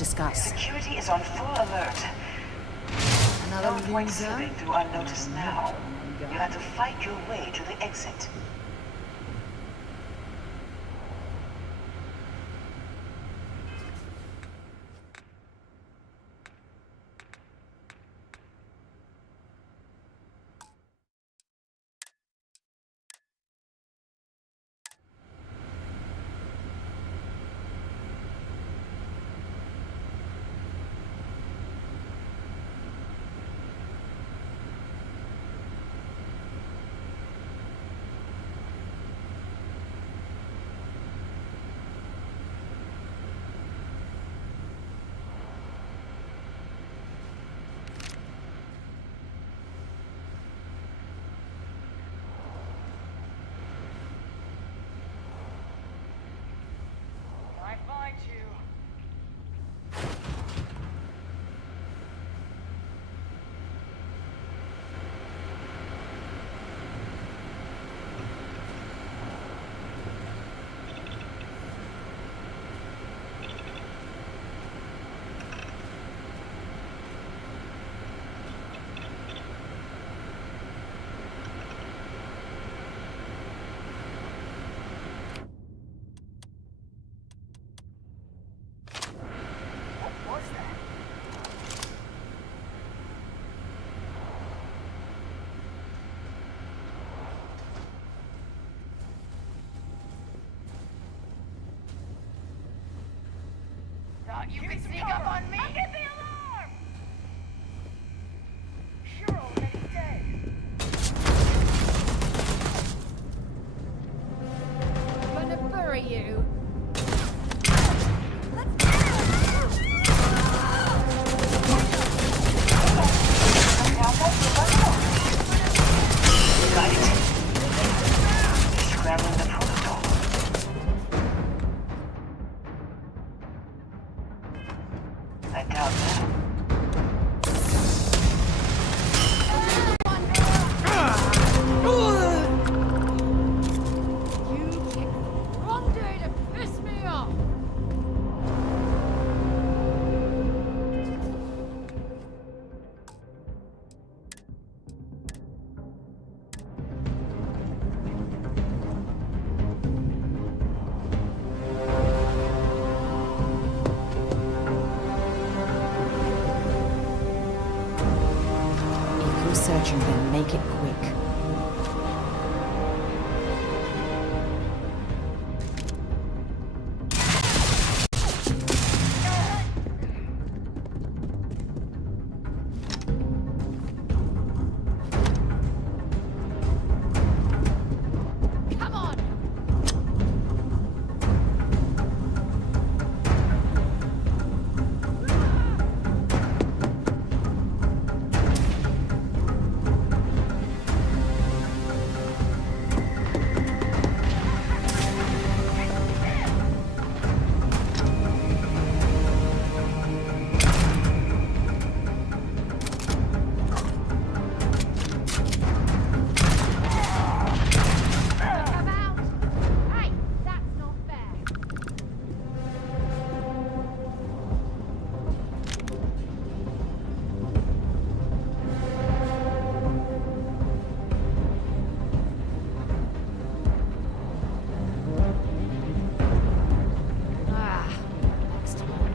discuss. Security is on full alert. Another No point loser? slipping through unnoticed now. You'll have to fight your way to the exit. I find you. What was that? Thought you could sneak up on me? I'll get the alarm! Sure, already dead. I'm gonna bury you. Got it. Scrambling the protocol. I doubt that. You picked the wrong day to piss me off. If you're searching, then make it quick. Come on. Come out. Hey, that's not fair. Ah, next one.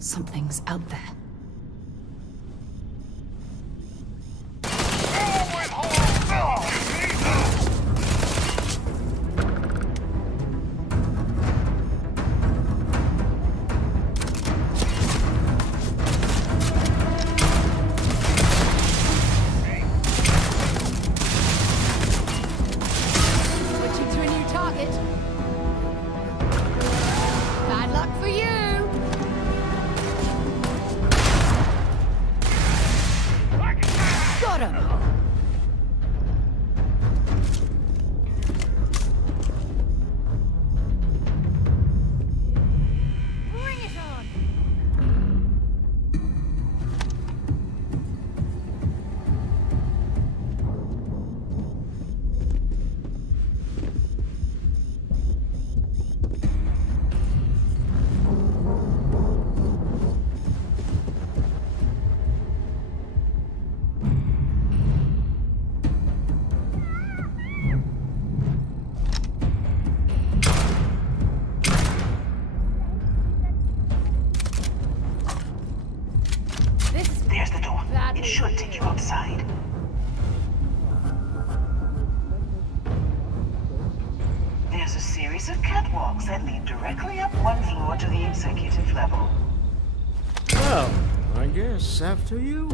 Something's out there. Switching to a new target. Bad luck for you. Got him! Bring it on! There's the door. It should take you outside. There's a series of catwalks that lead directly up one floor to the executive level. Well, I guess after you.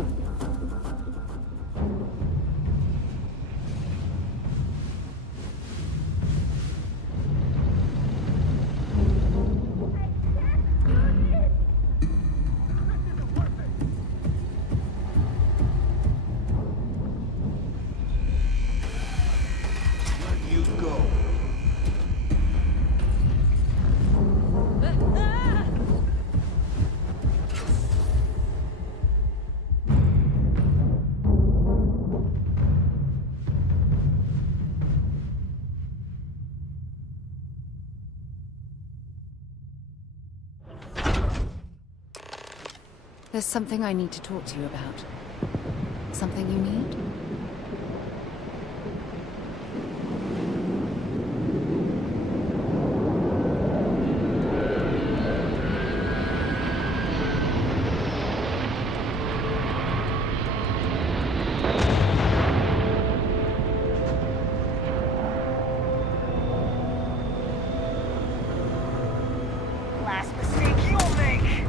There's something I need to talk to you about. Something you need? Last mistake you'll make!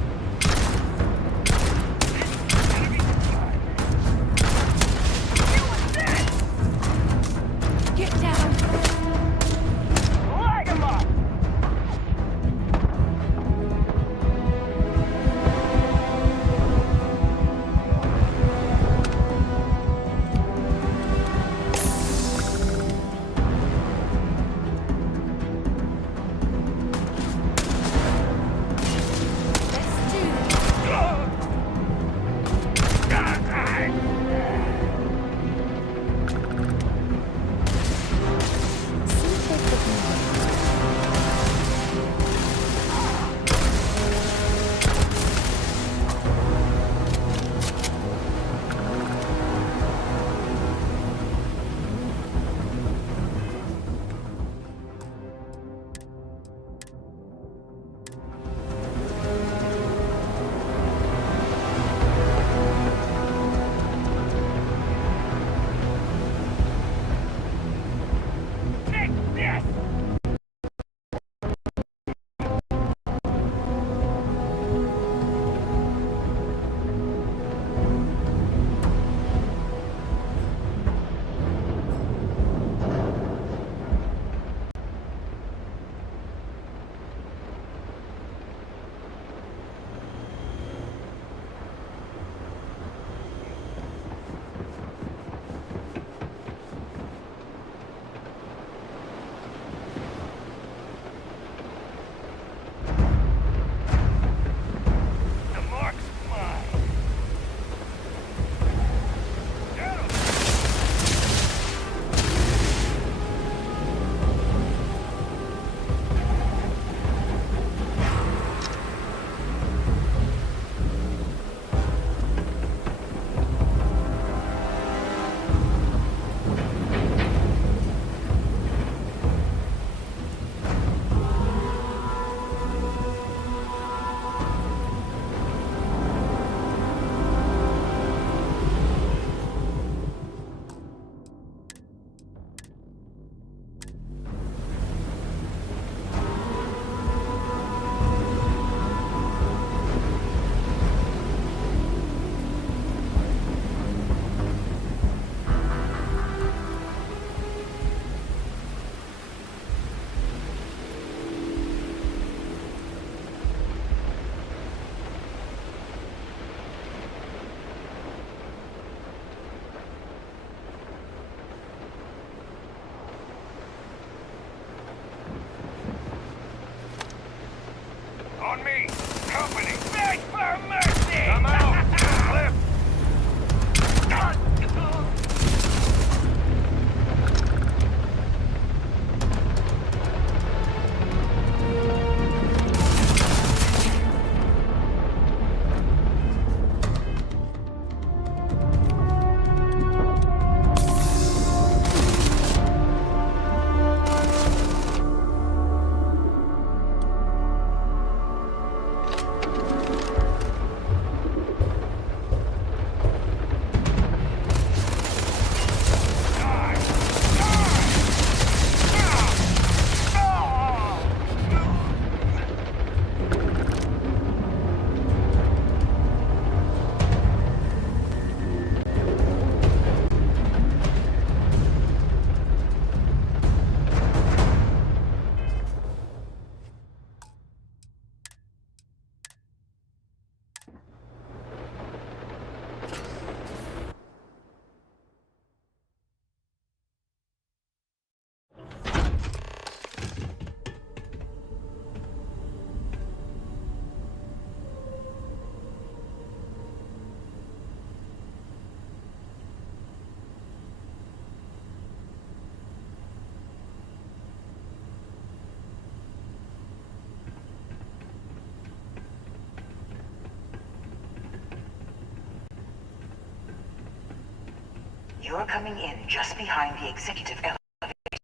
You're coming in just behind the executive elevator.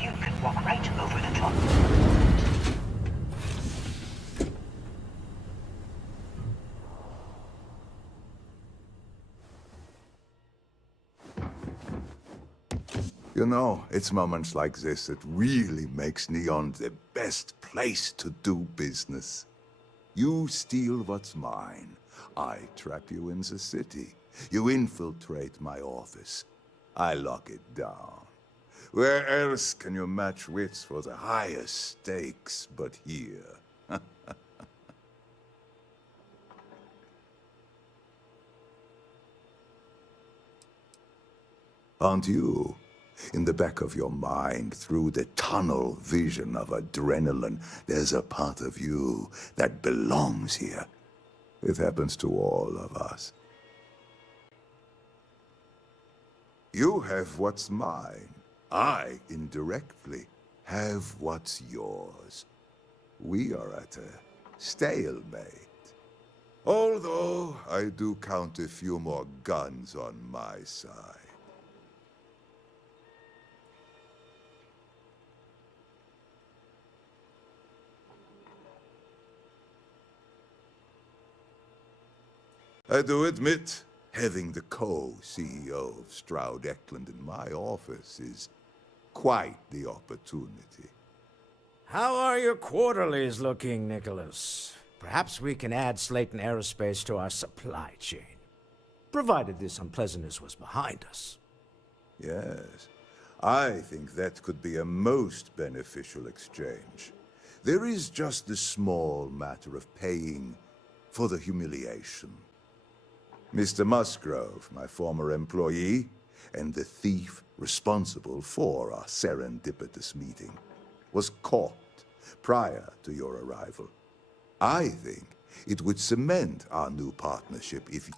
You can walk right over the top. You know, it's moments like this that really makes Neon the best place to do business. You steal what's mine. I trap you in the city. You infiltrate my office. I lock it down. Where else can you match wits for the highest stakes but here? Aren't you? In the back of your mind, through the tunnel vision of adrenaline, there's a part of you that belongs here. It happens to all of us. You have what's mine. I, indirectly, have what's yours. We are at a stalemate. Although, I do count a few more guns on my side. I do admit, having the co-CEO of Stroud Eklund in my office is quite the opportunity. How are your quarterlies looking, Nicholas? Perhaps we can add Slayton Aerospace to our supply chain, provided this unpleasantness was behind us. Yes, I think that could be a most beneficial exchange. There is just the small matter of paying for the humiliation. Mr. Musgrove, my former employee, and the thief responsible for our serendipitous meeting, was caught prior to your arrival. I think it would cement our new partnership if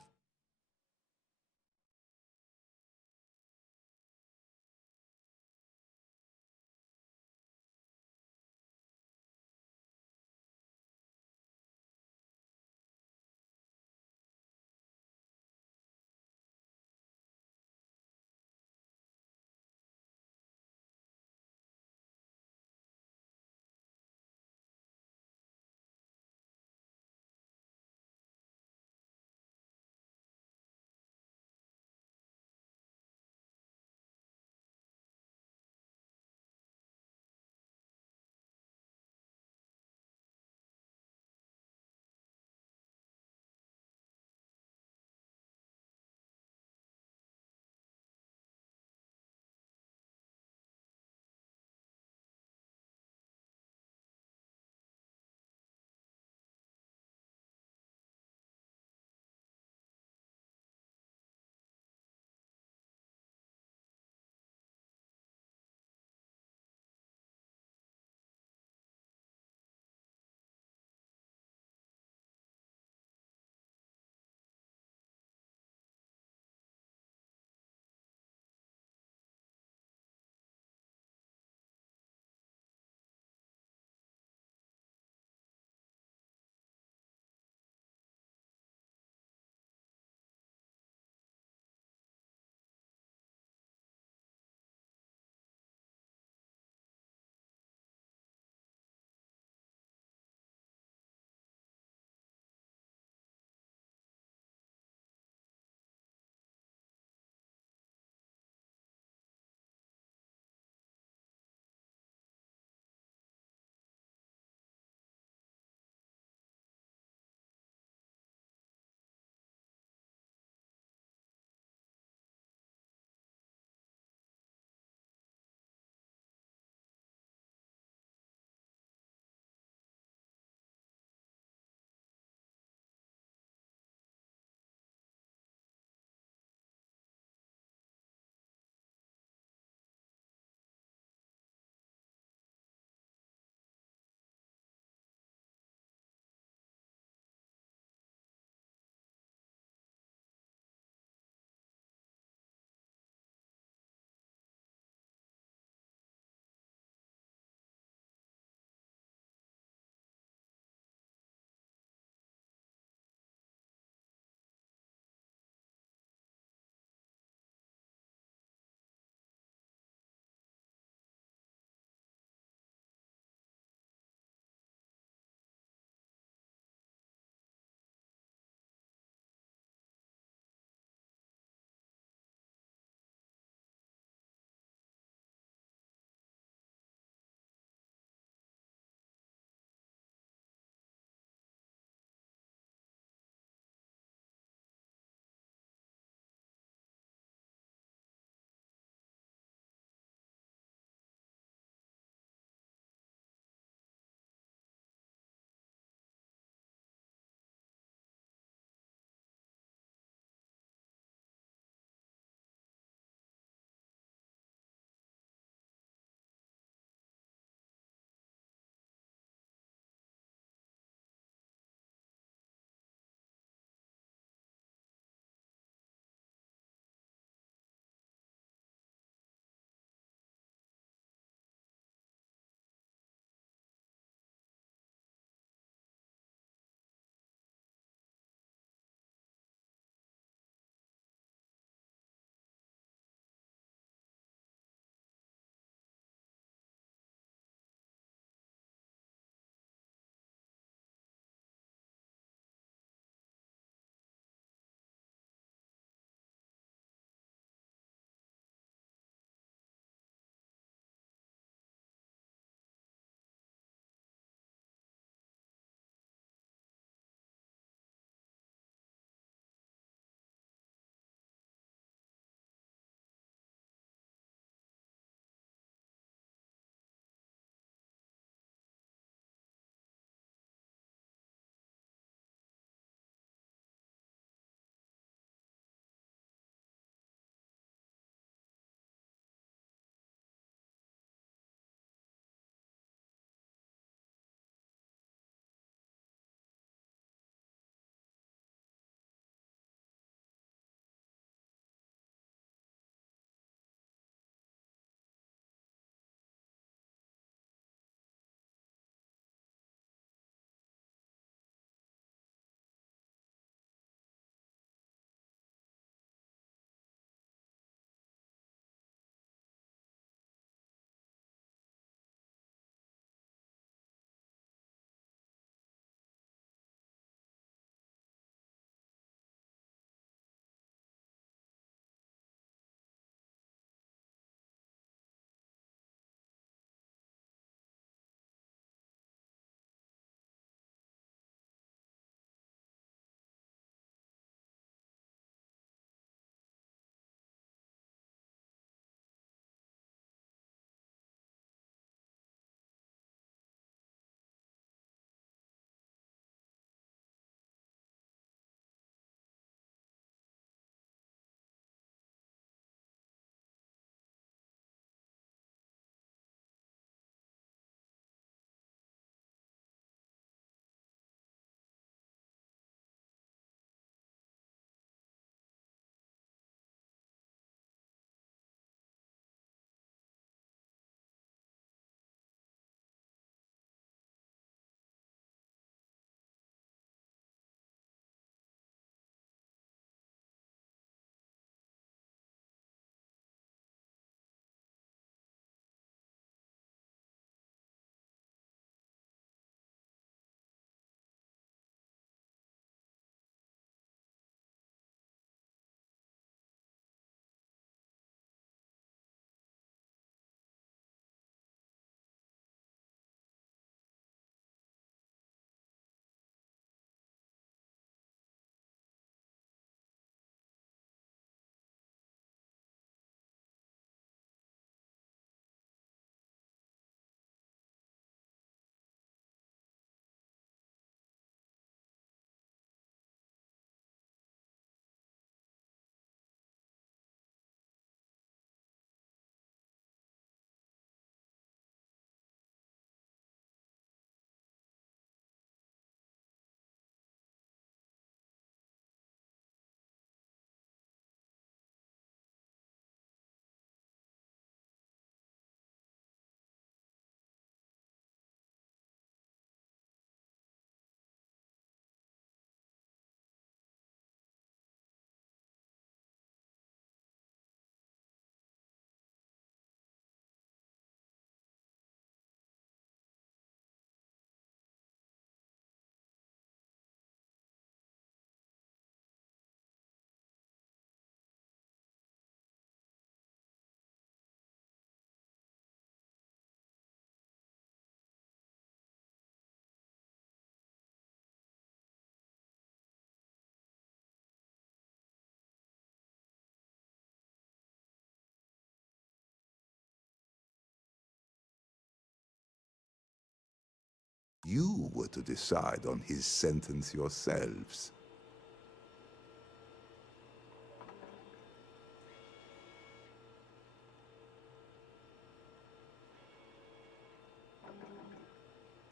you were to decide on his sentence yourselves.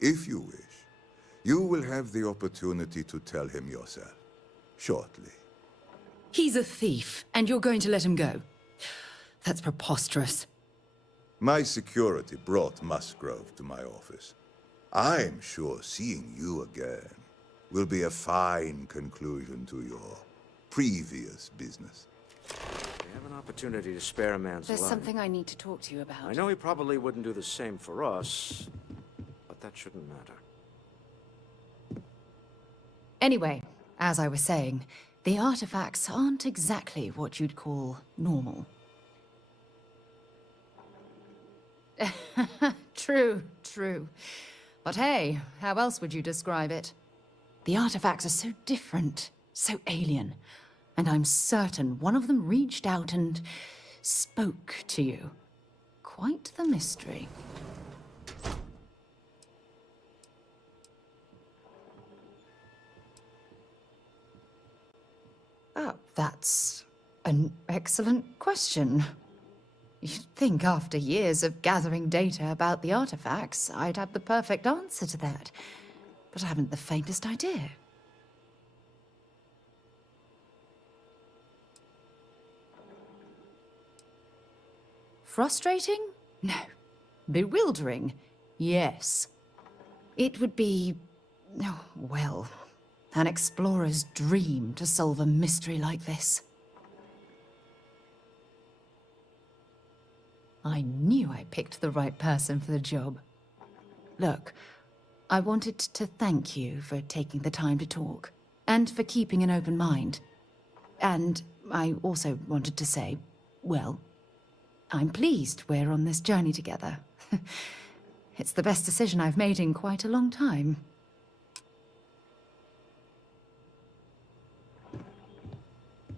If you wish, you will have the opportunity to tell him yourself, shortly. He's a thief, and you're going to let him go. That's preposterous. My security brought Musgrove to my office. I'm sure seeing you again will be a fine conclusion to your previous business. We have an opportunity to spare a man's There's life. something I need to talk to you about. I know he probably wouldn't do the same for us, but that shouldn't matter. Anyway, as I was saying, the artifacts aren't exactly what you'd call normal. True. But hey, how else would you describe it? The artifacts are so different, so alien, and I'm certain one of them reached out and spoke to you. Quite the mystery. Oh, that's an excellent question. You'd think after years of gathering data about the artifacts, I'd have the perfect answer to that. But I haven't the faintest idea. Frustrating? No. Bewildering? Yes. It would be, oh, well, an explorer's dream to solve a mystery like this. I knew I picked the right person for the job. Look, I wanted to thank you for taking the time to talk, and for keeping an open mind. And I also wanted to say, well, I'm pleased we're on this journey together. It's the best decision I've made in quite a long time.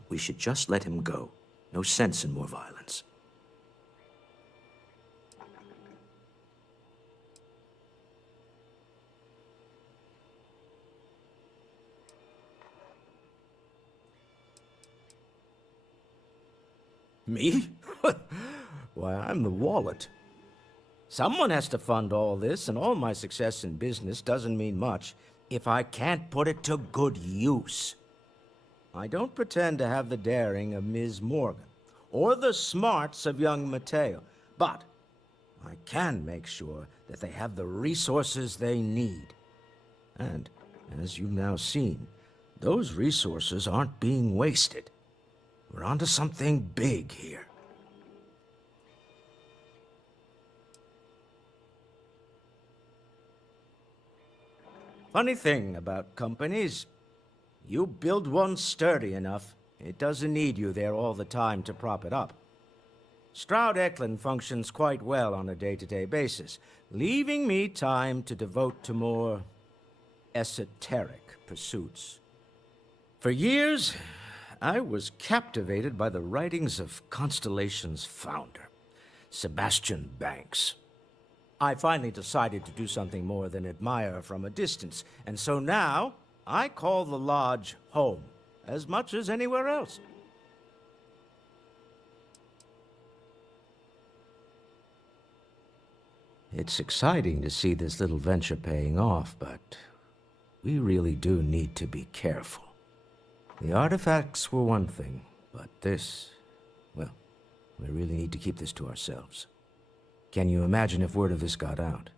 We should just let him go. No sense in more violence. Me? Why, I'm the wallet. Someone has to fund all this, and all my success in business doesn't mean much if I can't put it to good use. I don't pretend to have the daring of Ms. Morgan, or the smarts of young Mateo, but I can make sure that they have the resources they need. And, as you've now seen, those resources aren't being wasted. We're onto something big here. Funny thing about companies, you build one sturdy enough, it doesn't need you there all the time to prop it up. Stroud-Eklund functions quite well on a day-to-day basis, leaving me time to devote to more esoteric pursuits. For years, I was captivated by the writings of Constellation's founder, Sebastian Banks. I finally decided to do something more than admire from a distance, and so now I call the Lodge home, as much as anywhere else. It's exciting to see this little venture paying off, but we really do need to be careful. The artifacts were one thing, but this, well, we really need to keep this to ourselves. Can you imagine if word of this got out?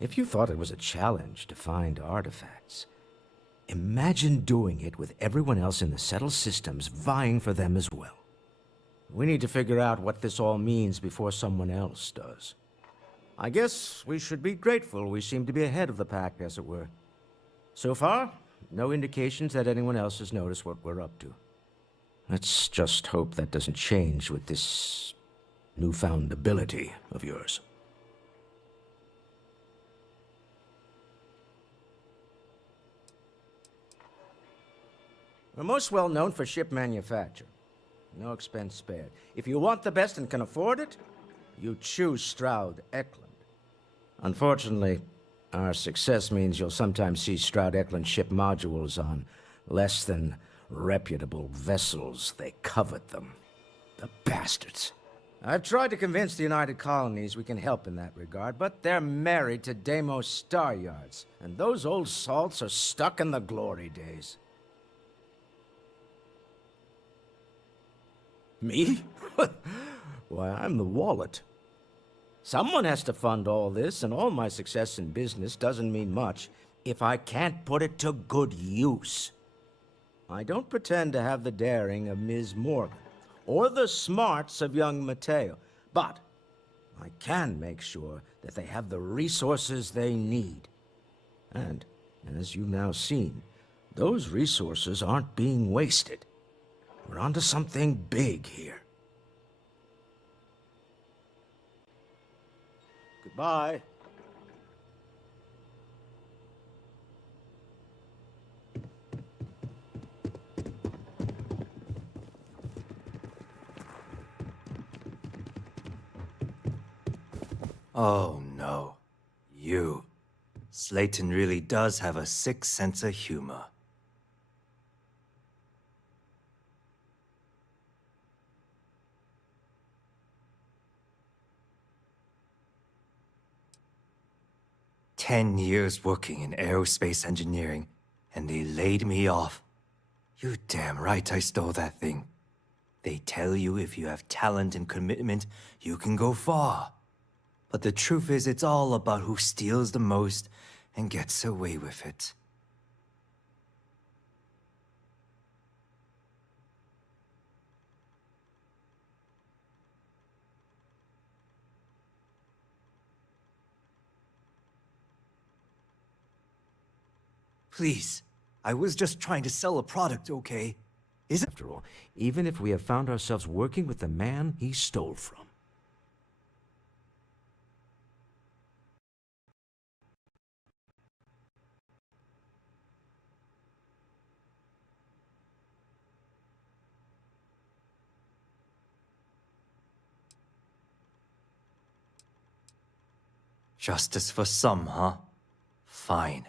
If you thought it was a challenge to find artifacts, imagine doing it with everyone else in the settled systems vying for them as well. We need to figure out what this all means before someone else does. I guess we should be grateful we seem to be ahead of the pack, as it were. So far, no indications that anyone else has noticed what we're up to. Let's just hope that doesn't change with this newfound ability of yours. We're most well known for ship manufacture. No expense spared. If you want the best and can afford it, you choose Stroud Eklund. Unfortunately, our success means you'll sometimes see Stroud Eklund ship modules on less than reputable vessels. They covet them. The bastards. I've tried to convince the United Colonies we can help in that regard, but they're married to Deimos Star Yards, and those old salts are stuck in the glory days. Me? Why, I'm the wallet. Someone has to fund all this, and all my success in business doesn't mean much if I can't put it to good use. I don't pretend to have the daring of Ms. Morgan, or the smarts of young Mateo, but I can make sure that they have the resources they need. And, as you've now seen, those resources aren't being wasted. We're onto something big here. Goodbye. Oh no. You. Slayton really does have a sick sense of humor. "10 years working in aerospace engineering, and they laid me off. You damn right I stole that thing. They tell you if you have talent and commitment, you can go far. But the truth is, it's all about who steals the most and gets away with it." Please, I was just trying to sell a product, okay? After all, even if we have found ourselves working with the man he stole from. Justice for some, huh? Fine.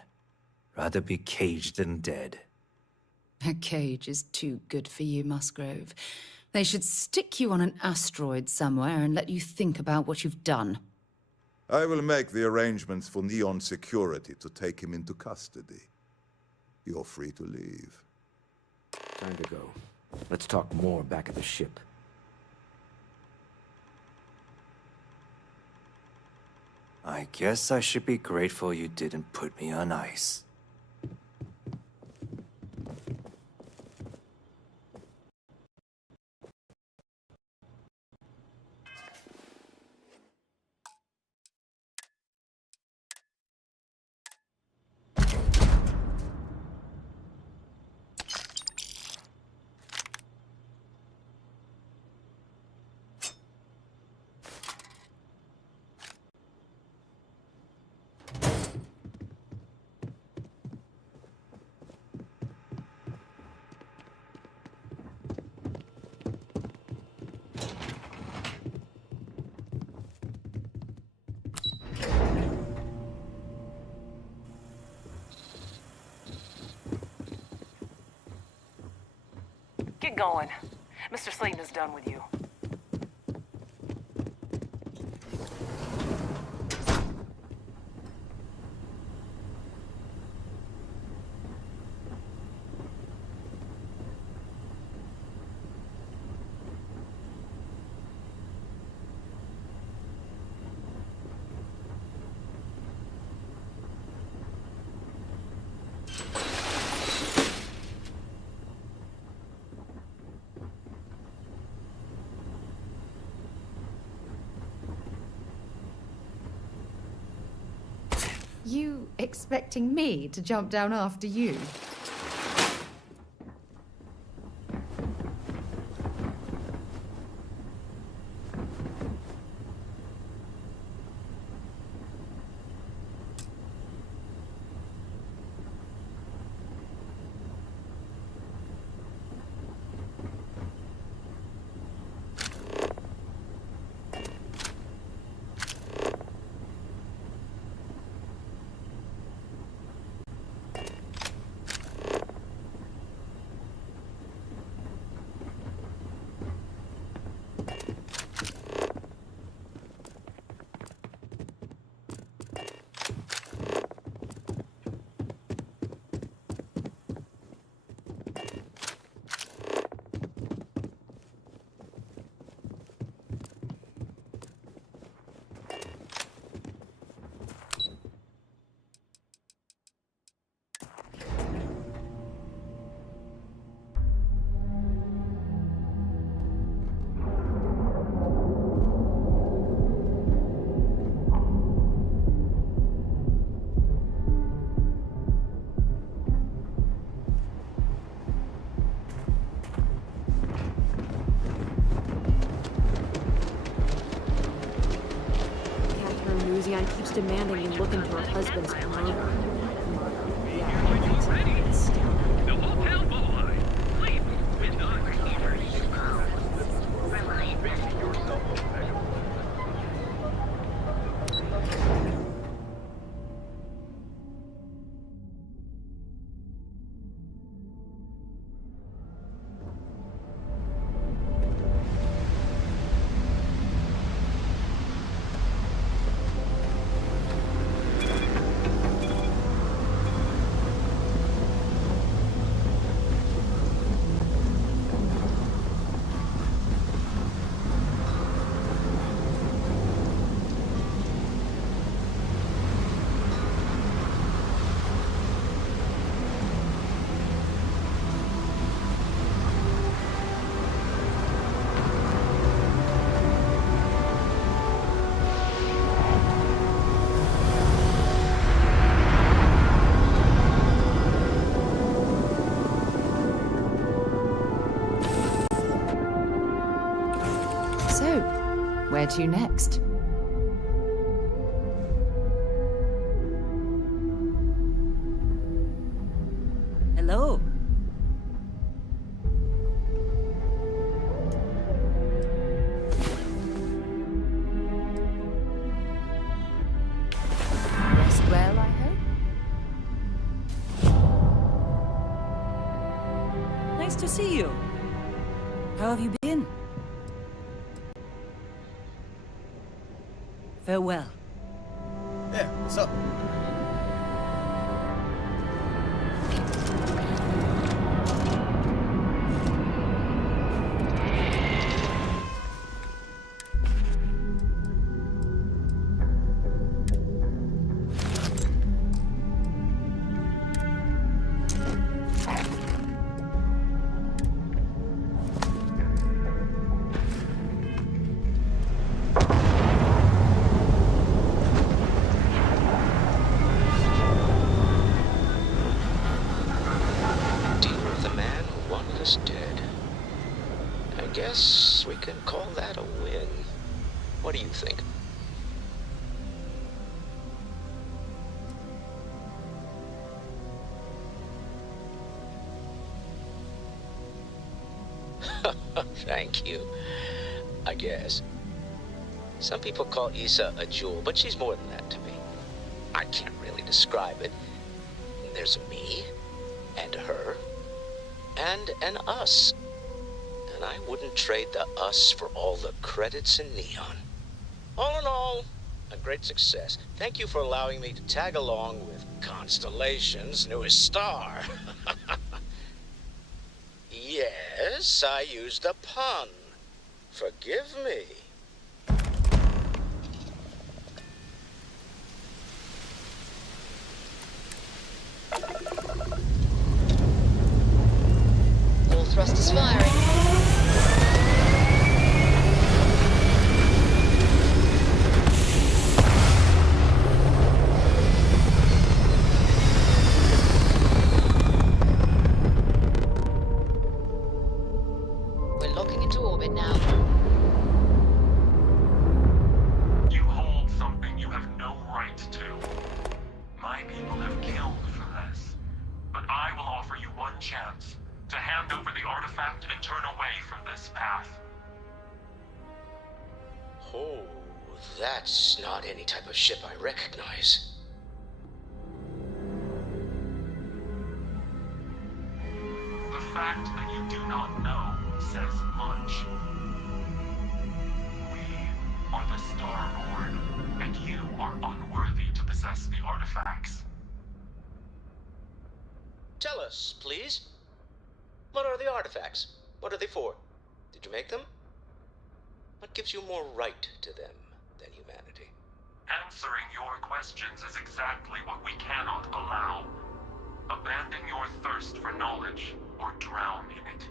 Rather be caged than dead. A cage is too good for you, Musgrove. They should stick you on an asteroid somewhere and let you think about what you've done. I will make the arrangements for Neon Security to take him into custody. You're free to leave. Time to go. Let's talk more back at the ship. I guess I should be grateful you didn't put me on ice. Get going. Mr. Slayton is done with you. You expecting me to jump down after you? keeps demanding you look into her husband's murder. Yeah, that's astounding. The Hotel Bohai. Sleep with us. So, where to next? Hello. Rest well, I hope? Nice to see you. How have you been? Farewell. Yeah, what's up? Dead. I guess we can call that a win. What do you think? Thank you. I guess. Some people call Issa a jewel, but she's more than that to me. I can't really describe it. There's a me, and a her, and an us. And I wouldn't trade the us for all the credits in Neon. All in all, a great success. Thank you for allowing me to tag along with Constellation's newest star. Yes, I used a pun. Forgive me. All thrusters firing. We're locking into orbit now. You hold something you have no right to. My people have killed for this. But I will offer you one chance to hand over the artifact and turn away from this path. Oh, that's not any type of ship I recognize. The fact that you do not know says much. We are the Starborn, and you are unworthy to possess the artifacts. Tell us, please. What are the artifacts? What are they for? Did you make them? What gives you more right to them than humanity? Answering your questions is exactly what we cannot allow. Abandon your thirst for knowledge, or drown in it.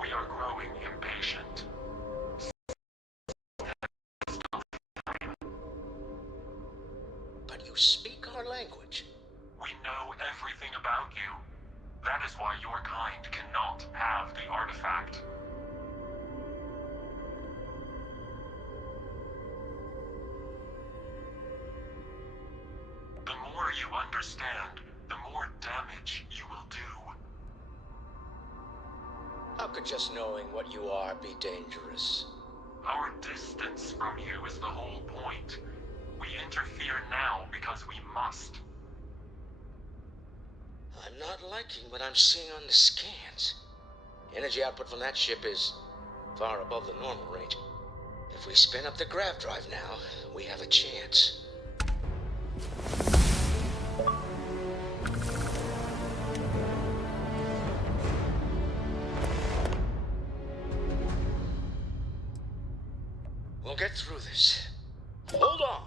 We are growing impatient. But you speak our language. about you. That is why your kind cannot have the artifact. The more you understand, the more damage you will do. How could just knowing what you are be dangerous? Our distance from you is the whole point. We interfere now because we must. I'm not liking what I'm seeing on the scans. Energy output from that ship is far above the normal range. If we spin up the grav drive now, we have a chance. We'll get through this. Hold on!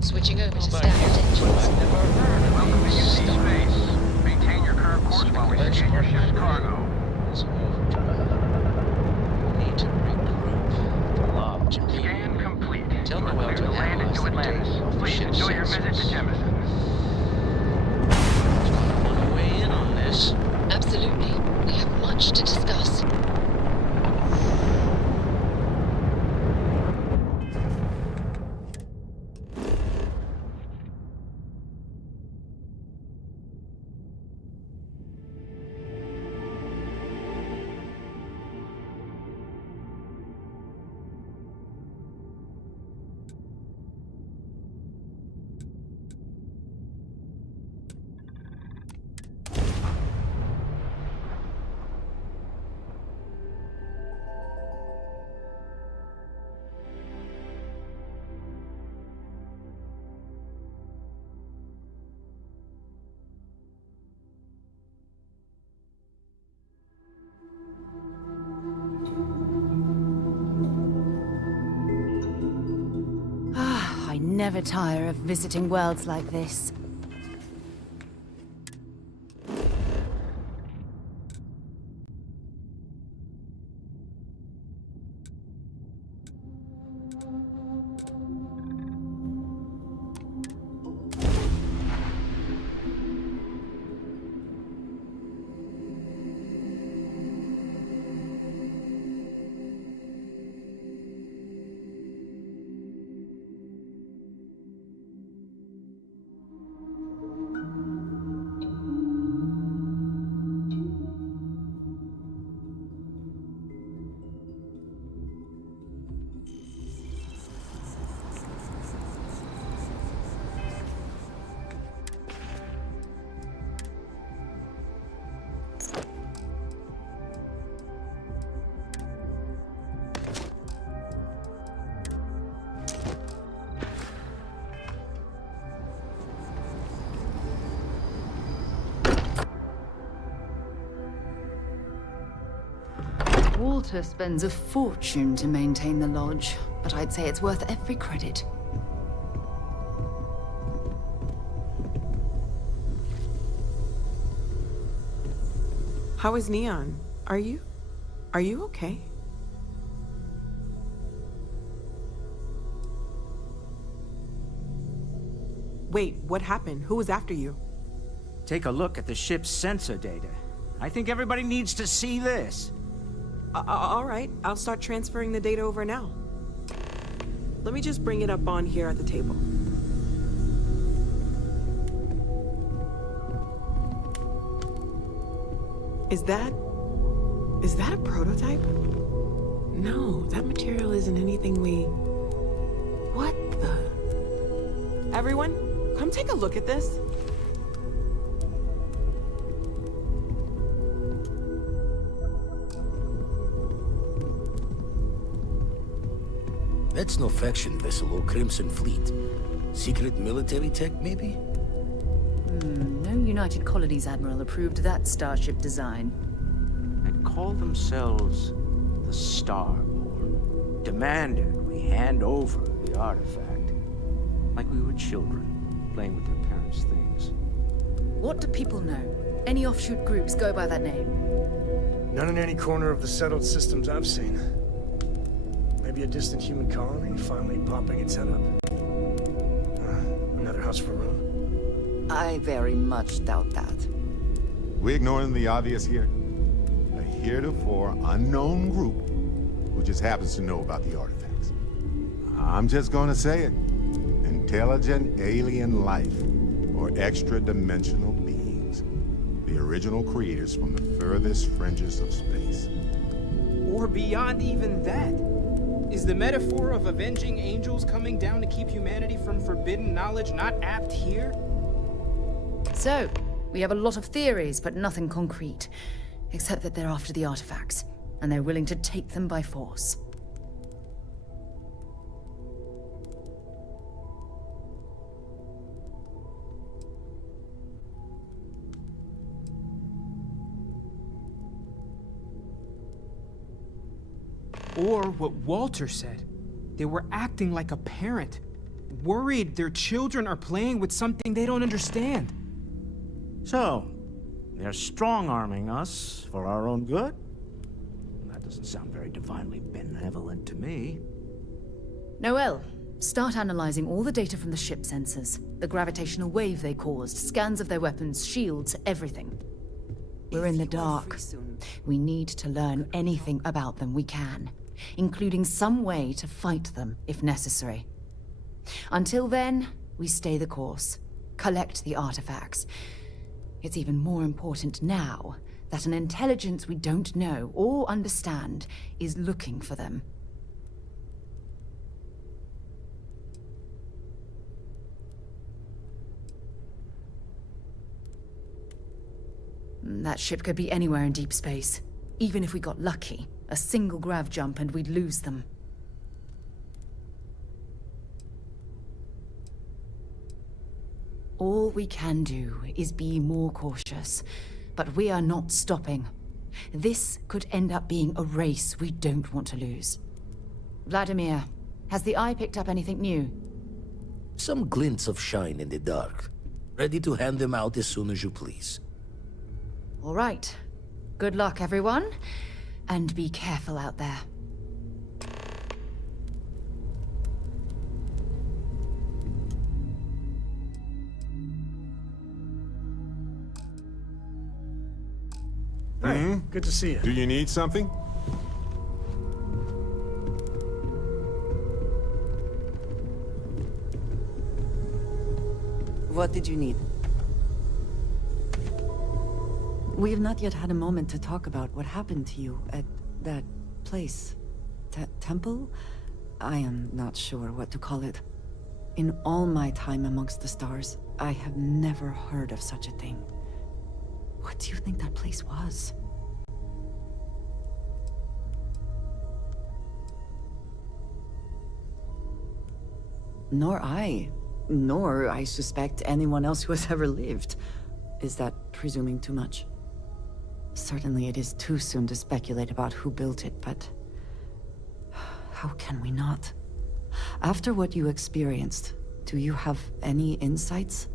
Switching over to standard engines. Welcome to UC Space. Maintain your current course while we scan your ship's cargo. Need to regroup. Log to me. Scan complete. Tell me You're well clear to to land analyze into the Atlantis. data of the Please ship's enjoy your visit to sensors. Jemison. Want to weigh in on this? Absolutely. We have much to discuss. I never tire of visiting worlds like this. Walter spends a fortune to maintain the lodge, but I'd say it's worth every credit. How is Neon? Are you okay? Wait, what happened? Who was after you? Take a look at the ship's sensor data. I think everybody needs to see this. All right, I'll start transferring the data over now. Let me just bring it up on here at the table. Is that a prototype? No, that material isn't anything we... What the... Everyone, come take a look at this. That's no faction vessel or Crimson Fleet. Secret military tech, maybe? No United Colonies Admiral approved that starship design. They call themselves the Starborn. Demanded we hand over the artifact. Like we were children, playing with their parents' things. What do people know? Any offshoot groups go by that name? None in any corner of the settled systems I've seen. Maybe a distant human colony finally popping its head up. Another house for Rome. I very much doubt that. We ignoring the obvious here? A heretofore unknown group who just happens to know about the artifacts. I'm just gonna say it. Intelligent alien life, or extra-dimensional beings. The original creators from the furthest fringes of space. Or beyond even that. Is the metaphor of avenging angels coming down to keep humanity from forbidden knowledge not apt here? So, we have a lot of theories, but nothing concrete. Except that they're after the artifacts, and they're willing to take them by force. Or what Walter said. They were acting like a parent, worried their children are playing with something they don't understand. So, they're strong-arming us for our own good? That doesn't sound very divinely benevolent to me. Noel, start analyzing all the data from the ship sensors. The gravitational wave they caused, scans of their weapons, shields, everything. We're in the dark. We need to learn anything about them we can, including some way to fight them if necessary. Until then, we stay the course, collect the artifacts. It's even more important now that an intelligence we don't know or understand is looking for them. That ship could be anywhere in deep space. Even if we got lucky, a single grav jump and we'd lose them. All we can do is be more cautious, but we are not stopping. This could end up being a race we don't want to lose. Vladimir, has the Eye picked up anything new? Some glints of shine in the dark. Ready to hand them out as soon as you please. All right. Good luck, everyone. And be careful out there. Hey, good to see you. Do you need something? What did you need? We have not yet had a moment to talk about what happened to you at that place. Temple? I am not sure what to call it. In all my time amongst the stars, I have never heard of such a thing. What do you think that place was? Nor I suspect anyone else who has ever lived. Is that presuming too much? Certainly it is too soon to speculate about who built it, but... how can we not? After what you experienced, do you have any insights?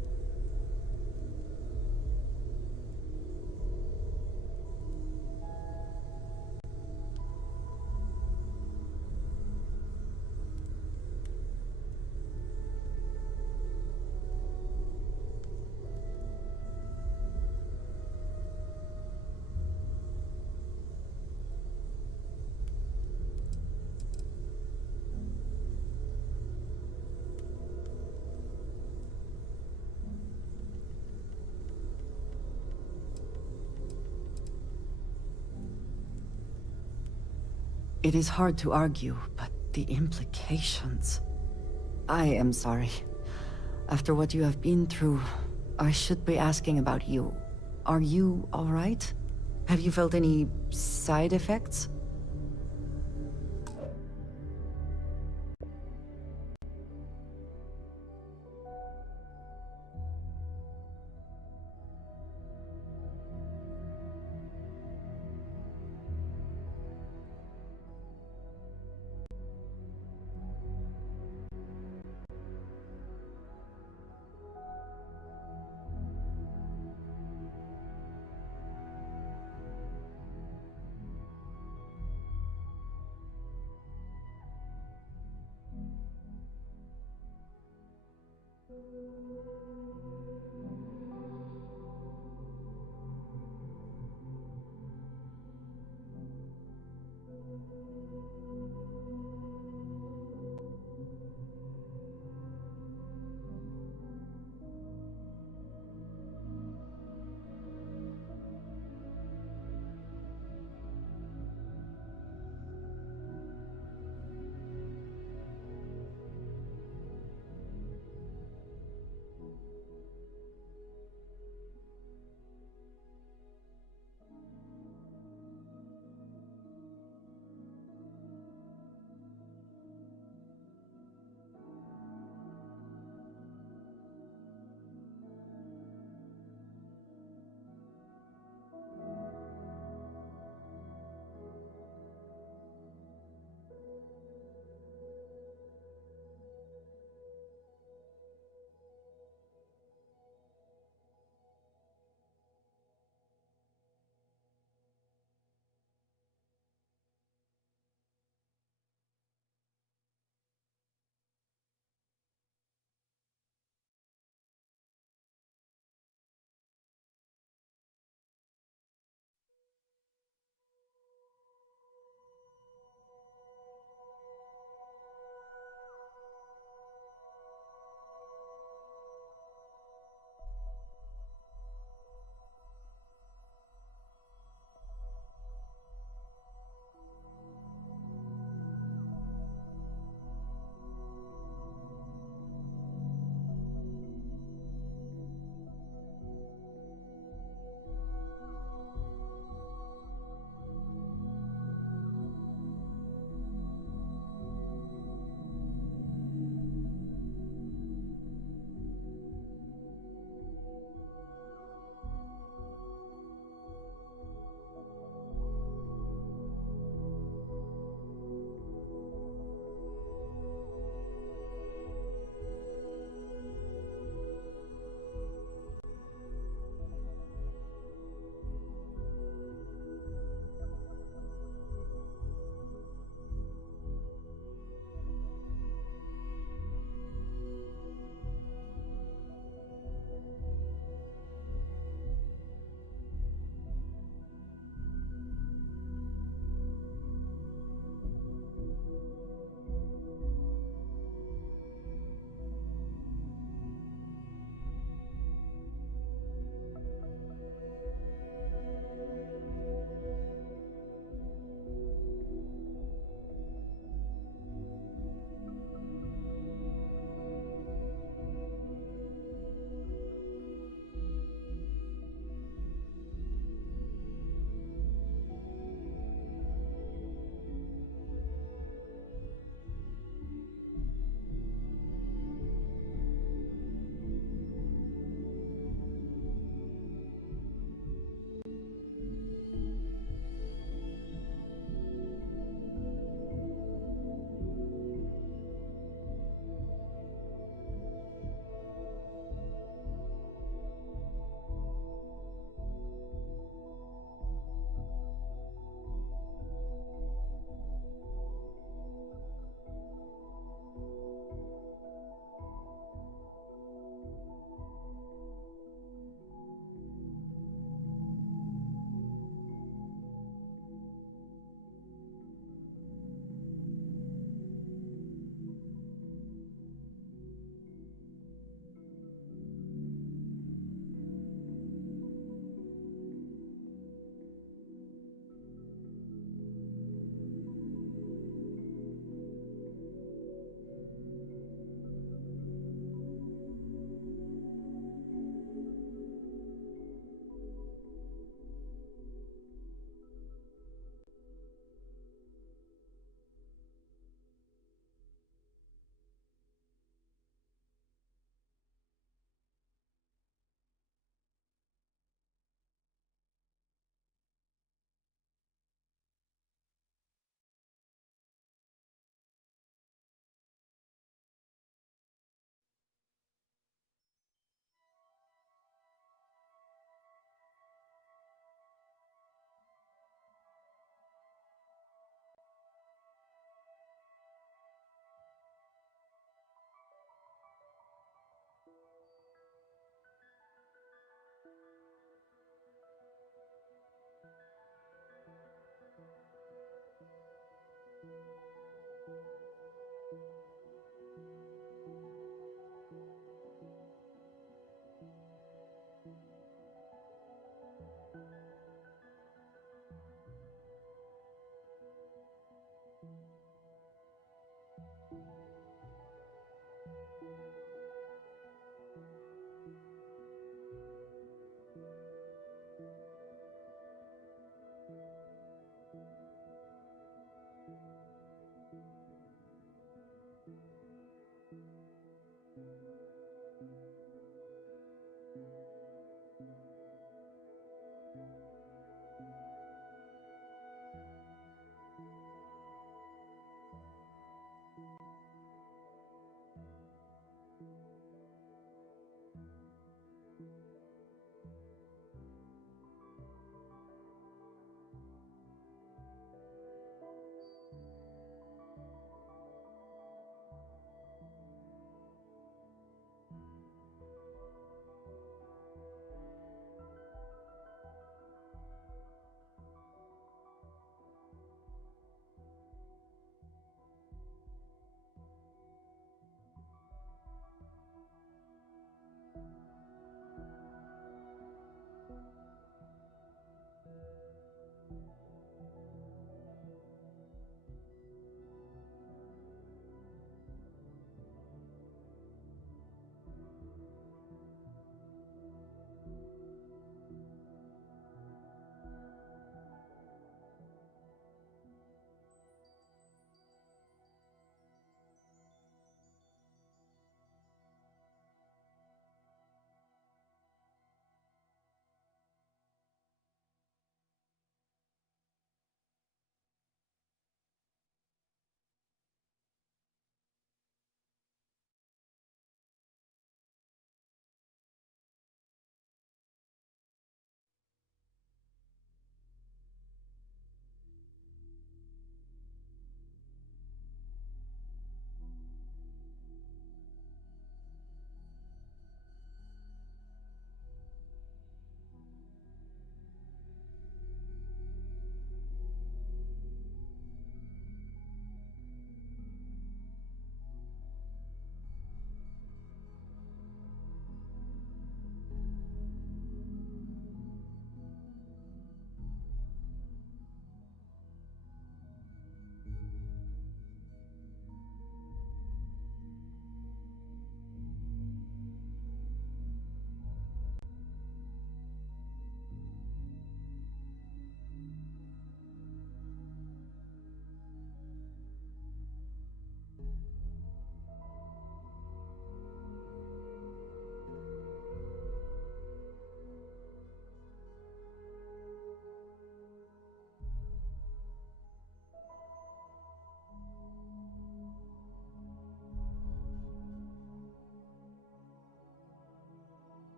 It is hard to argue, but the implications... I am sorry. After what you have been through, I should be asking about you. Are you all right? Have you felt any side effects?